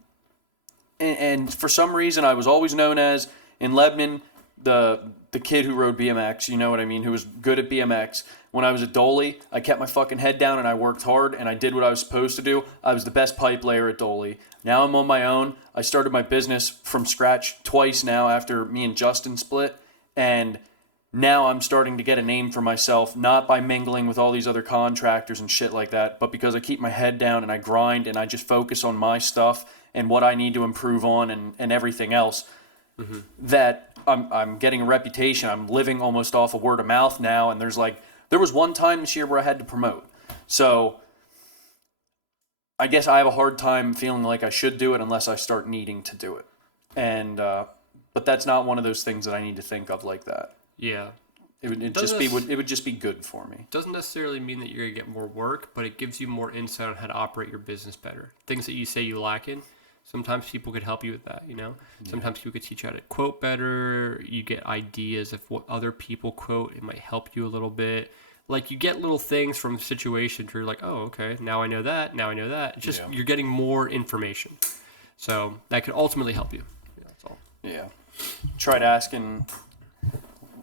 and for some reason, I was always known as, in Lebanon, the kid who rode BMX, you know what I mean, who was good at BMX. When I was at Dolly, I kept my fucking head down and I worked hard and I did what I was supposed to do. I was the best pipe layer at Dolly. Now I'm on my own. I started my business from scratch twice now after me and Justin split. And now I'm starting to get a name for myself, not by mingling with all these other contractors and shit like that, but because I keep my head down and I grind and I just focus on my stuff and what I need to improve on and everything else. Mm-hmm. That I'm getting a reputation. I'm living almost off of word of mouth now. And there was one time this year where I had to promote. So I guess I have a hard time feeling like I should do it unless I start needing to do it. And, but that's not one of those things that I need to think of like that. Yeah. It would just be good for me. Doesn't necessarily mean that you're going to get more work, but it gives you more insight on how to operate your business better. Things that you say you lack in. Sometimes people could help you with that, you know? Yeah. Sometimes people could teach you how to quote better. You get ideas of what other people quote. It might help you a little bit. Like, you get little things from situations where you're like, oh, okay, now I know that, now I know that. It's just, You're getting more information. So that could ultimately help you. Yeah, that's all. Yeah. Tried asking...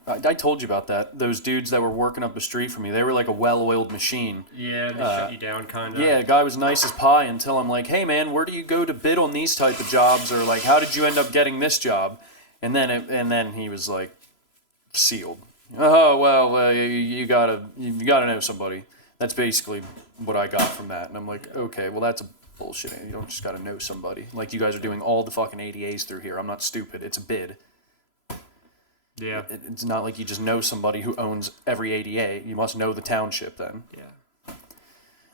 I told you about that. Those dudes that were working up the street for me, they were like a well-oiled machine. Yeah, they shut you down, kind of. Yeah, the guy was nice as pie until I'm like, hey, man, where do you go to bid on these type of jobs? Or, like, how did you end up getting this job? And then he was, like, sealed. Oh, well, you gotta know somebody. That's basically what I got from that. And I'm like, okay, well, that's a bullshit. You don't just got to know somebody. Like, you guys are doing all the fucking ADAs through here. I'm not stupid. It's a bid. Yeah. It's not like you just know somebody who owns every ADA. You must know the township then. Yeah.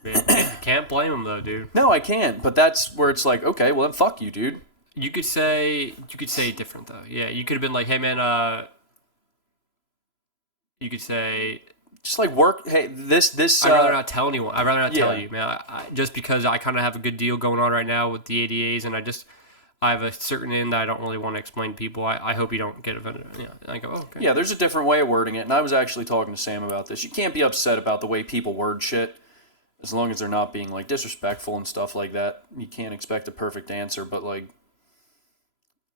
Man, can't blame him though, dude. No, I can't. But that's where it's like, okay, well then fuck you, dude. You could say it different though. Yeah, you could have been like, hey man, you could say, Just like work. Hey, this. I'd rather not tell anyone. I'd rather not tell Yeah. you, man. Just because I kind of have a good deal going on right now with the ADAs, and I have a certain end that I don't really want to explain to people. I hope you don't get offended. Yeah, I go, oh, okay. Yeah, there's a different way of wording it, and I was actually talking to Sam about this. You can't be upset about the way people word shit, as long as they're not being like disrespectful and stuff like that. You can't expect a perfect answer, but like,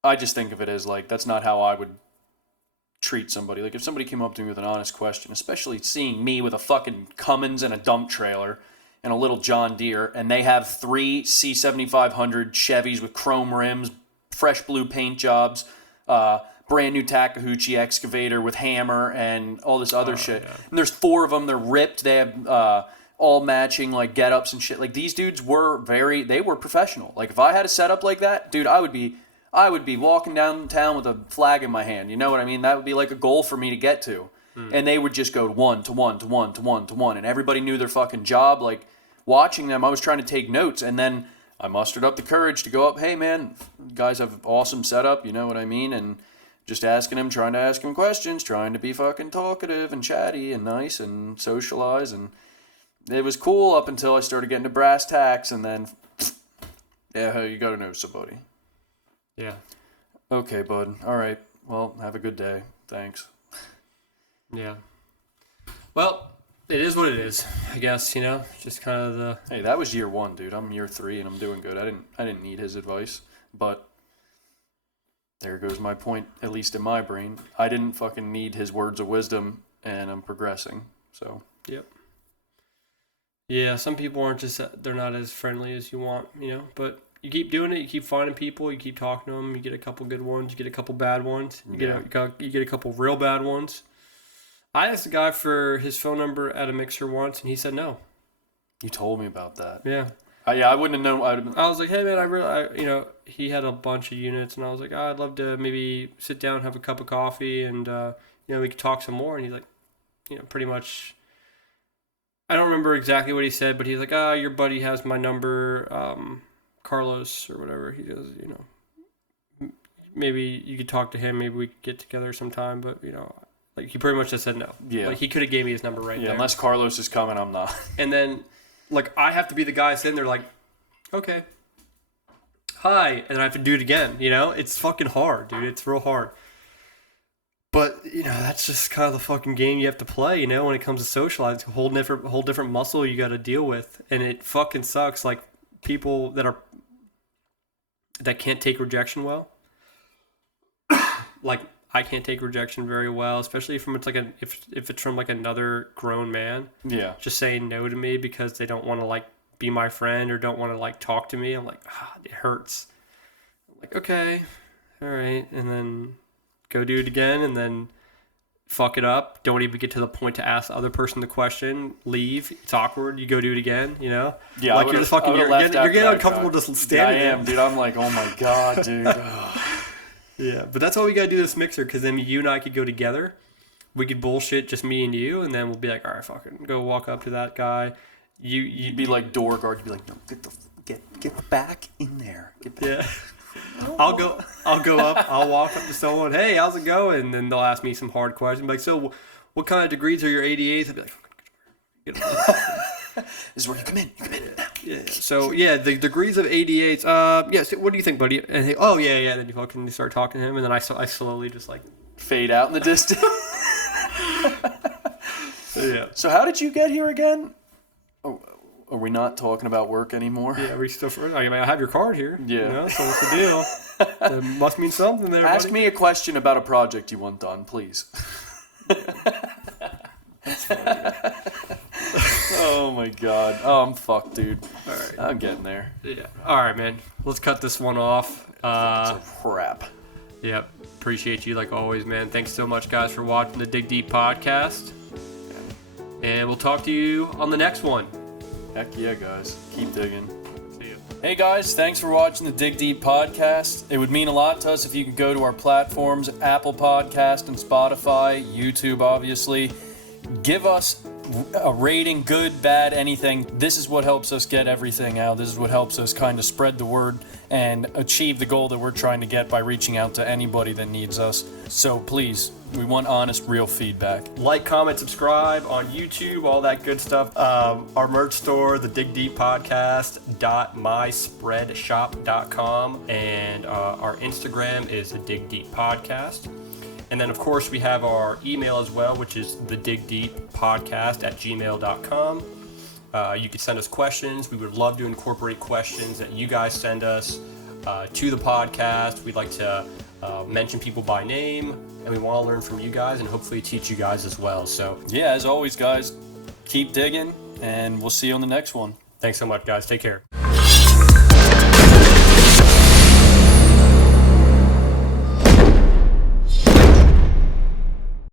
I just think of it as like that's not how I would treat somebody. Like if somebody came up to me with an honest question, especially seeing me with a fucking Cummins and a dump trailer and a little John Deere, and they have 3 C7500 Chevys with chrome rims, fresh blue paint jobs, brand new Takahouchi excavator with hammer and all this other shit. Yeah. And there's 4 of them. They're ripped. They have all matching like get-ups and shit. Like these dudes were they were professional. Like if I had a setup like that, dude, I would be walking downtown with a flag in my hand. You know what I mean? That would be like a goal for me to get to. And they would just go 1 to 1 to 1 to 1 to 1. And everybody knew their fucking job. Like watching them, I was trying to take notes. And then I mustered up the courage to go up, hey man, guys have awesome setup. You know what I mean? And just asking him, trying to ask him questions, trying to be fucking talkative and chatty and nice and socialize. And it was cool up until I started getting to brass tacks. And then, yeah, you got to know somebody. Yeah. Okay, bud. All right. Well, have a good day. Thanks. Yeah. Well, it is what it is, I guess, just kind of the... Hey, that was year 1, dude. I'm year 3 and I'm doing good. I didn't need his advice, but there goes my point, at least in my brain. I didn't fucking need his words of wisdom and I'm progressing. So, Yep. Yeah, some people aren't they're not as friendly as you want, but you keep doing it, you keep finding people, you keep talking to them, you get a couple good ones, you get a couple bad ones, you get a couple real bad ones. I asked a guy for his phone number at a mixer once, and he said no. you told me about that. Yeah. Yeah, I wouldn't have known. I was like, hey man, he had a bunch of units, and I was like, I'd love to maybe sit down, have a cup of coffee, and we could talk some more. And he's like, pretty much. I don't remember exactly what he said, but he's like, your buddy has my number, Carlos or whatever. He goes, maybe you could talk to him. Maybe we could get together sometime. But like he pretty much just said no. Yeah. Like he could have gave me his number right there. Unless Carlos is coming, I'm not. And then, like, I have to be the guy sitting there like, okay, hi, and I have to do it again, It's fucking hard, dude. It's real hard. But, that's just kind of the fucking game you have to play, when it comes to socializing. It's a whole different muscle you got to deal with. And it fucking sucks. Like, people that can't take rejection well. Like, I can't take rejection very well, especially if it's from like another grown man. Yeah. Just saying no to me because they don't want to like be my friend or don't want to like talk to me. I'm like, it hurts. I'm like, okay, all right, and then go do it again, and then fuck it up. Don't even get to the point to ask the other person the question. Leave. It's awkward. You go do it again. Yeah. Like you're just fucking. You're getting uncomfortable just standing. I am, dude. I'm like, oh my god, dude. Yeah, but that's why we gotta do this mixer, because then you and I could go together. We could bullshit just me and you, and then we'll be like, all right, fucking go walk up to that guy. You'd be like door guard. You'd be like, no, get back in there. Get back. Yeah. I'll go up. I'll walk up to someone. Hey, how's it going? And then they'll ask me some hard questions. Like, so, what kind of degrees are your ADAs? I'll be like, This is where you come in. You come in now. Yeah. So yeah, the degrees of ADAs. Yes. What do you think, buddy? And they, oh yeah. Then you fucking start talking to him, and then I slowly just like fade out in the distance. Yeah. So how did you get here again? Oh, are we not talking about work anymore? Yeah, we still. I have your card here. Yeah. So what's the deal? It must mean something there. Ask buddy. me a question about a project you want done, please. That's funny. Oh my god. Oh, I'm fucked, dude. All right. I'm getting there. Yeah. All right, man. Let's cut this one off. It's a crap. Yep. Appreciate you like always, man. Thanks so much, guys, for watching the Dig Deep podcast. And we'll talk to you on the next one. Heck yeah, guys. Keep digging. See you. Hey guys, thanks for watching the Dig Deep podcast. It would mean a lot to us if you could go to our platforms, Apple Podcast and Spotify, YouTube obviously. Give us a rating, good, bad, anything. This is what helps us get everything out. This is what helps us kind of spread the word and achieve the goal that we're trying to get by reaching out to anybody that needs us. So please, we want honest, real feedback. Like, comment, subscribe on YouTube, all that good stuff. Our merch store, the Dig Deep Podcast.myspreadshop.com, and our Instagram is the Dig Deep Podcast. And then, of course, we have our email as well, which is the digdeeppodcast@gmail.com. You could send us questions. We would love to incorporate questions that you guys send us to the podcast. We'd like to mention people by name, and we want to learn from you guys and hopefully teach you guys as well. So, Yeah, as always, guys, keep digging, and we'll see you on the next one. thanks so much, guys. Take care.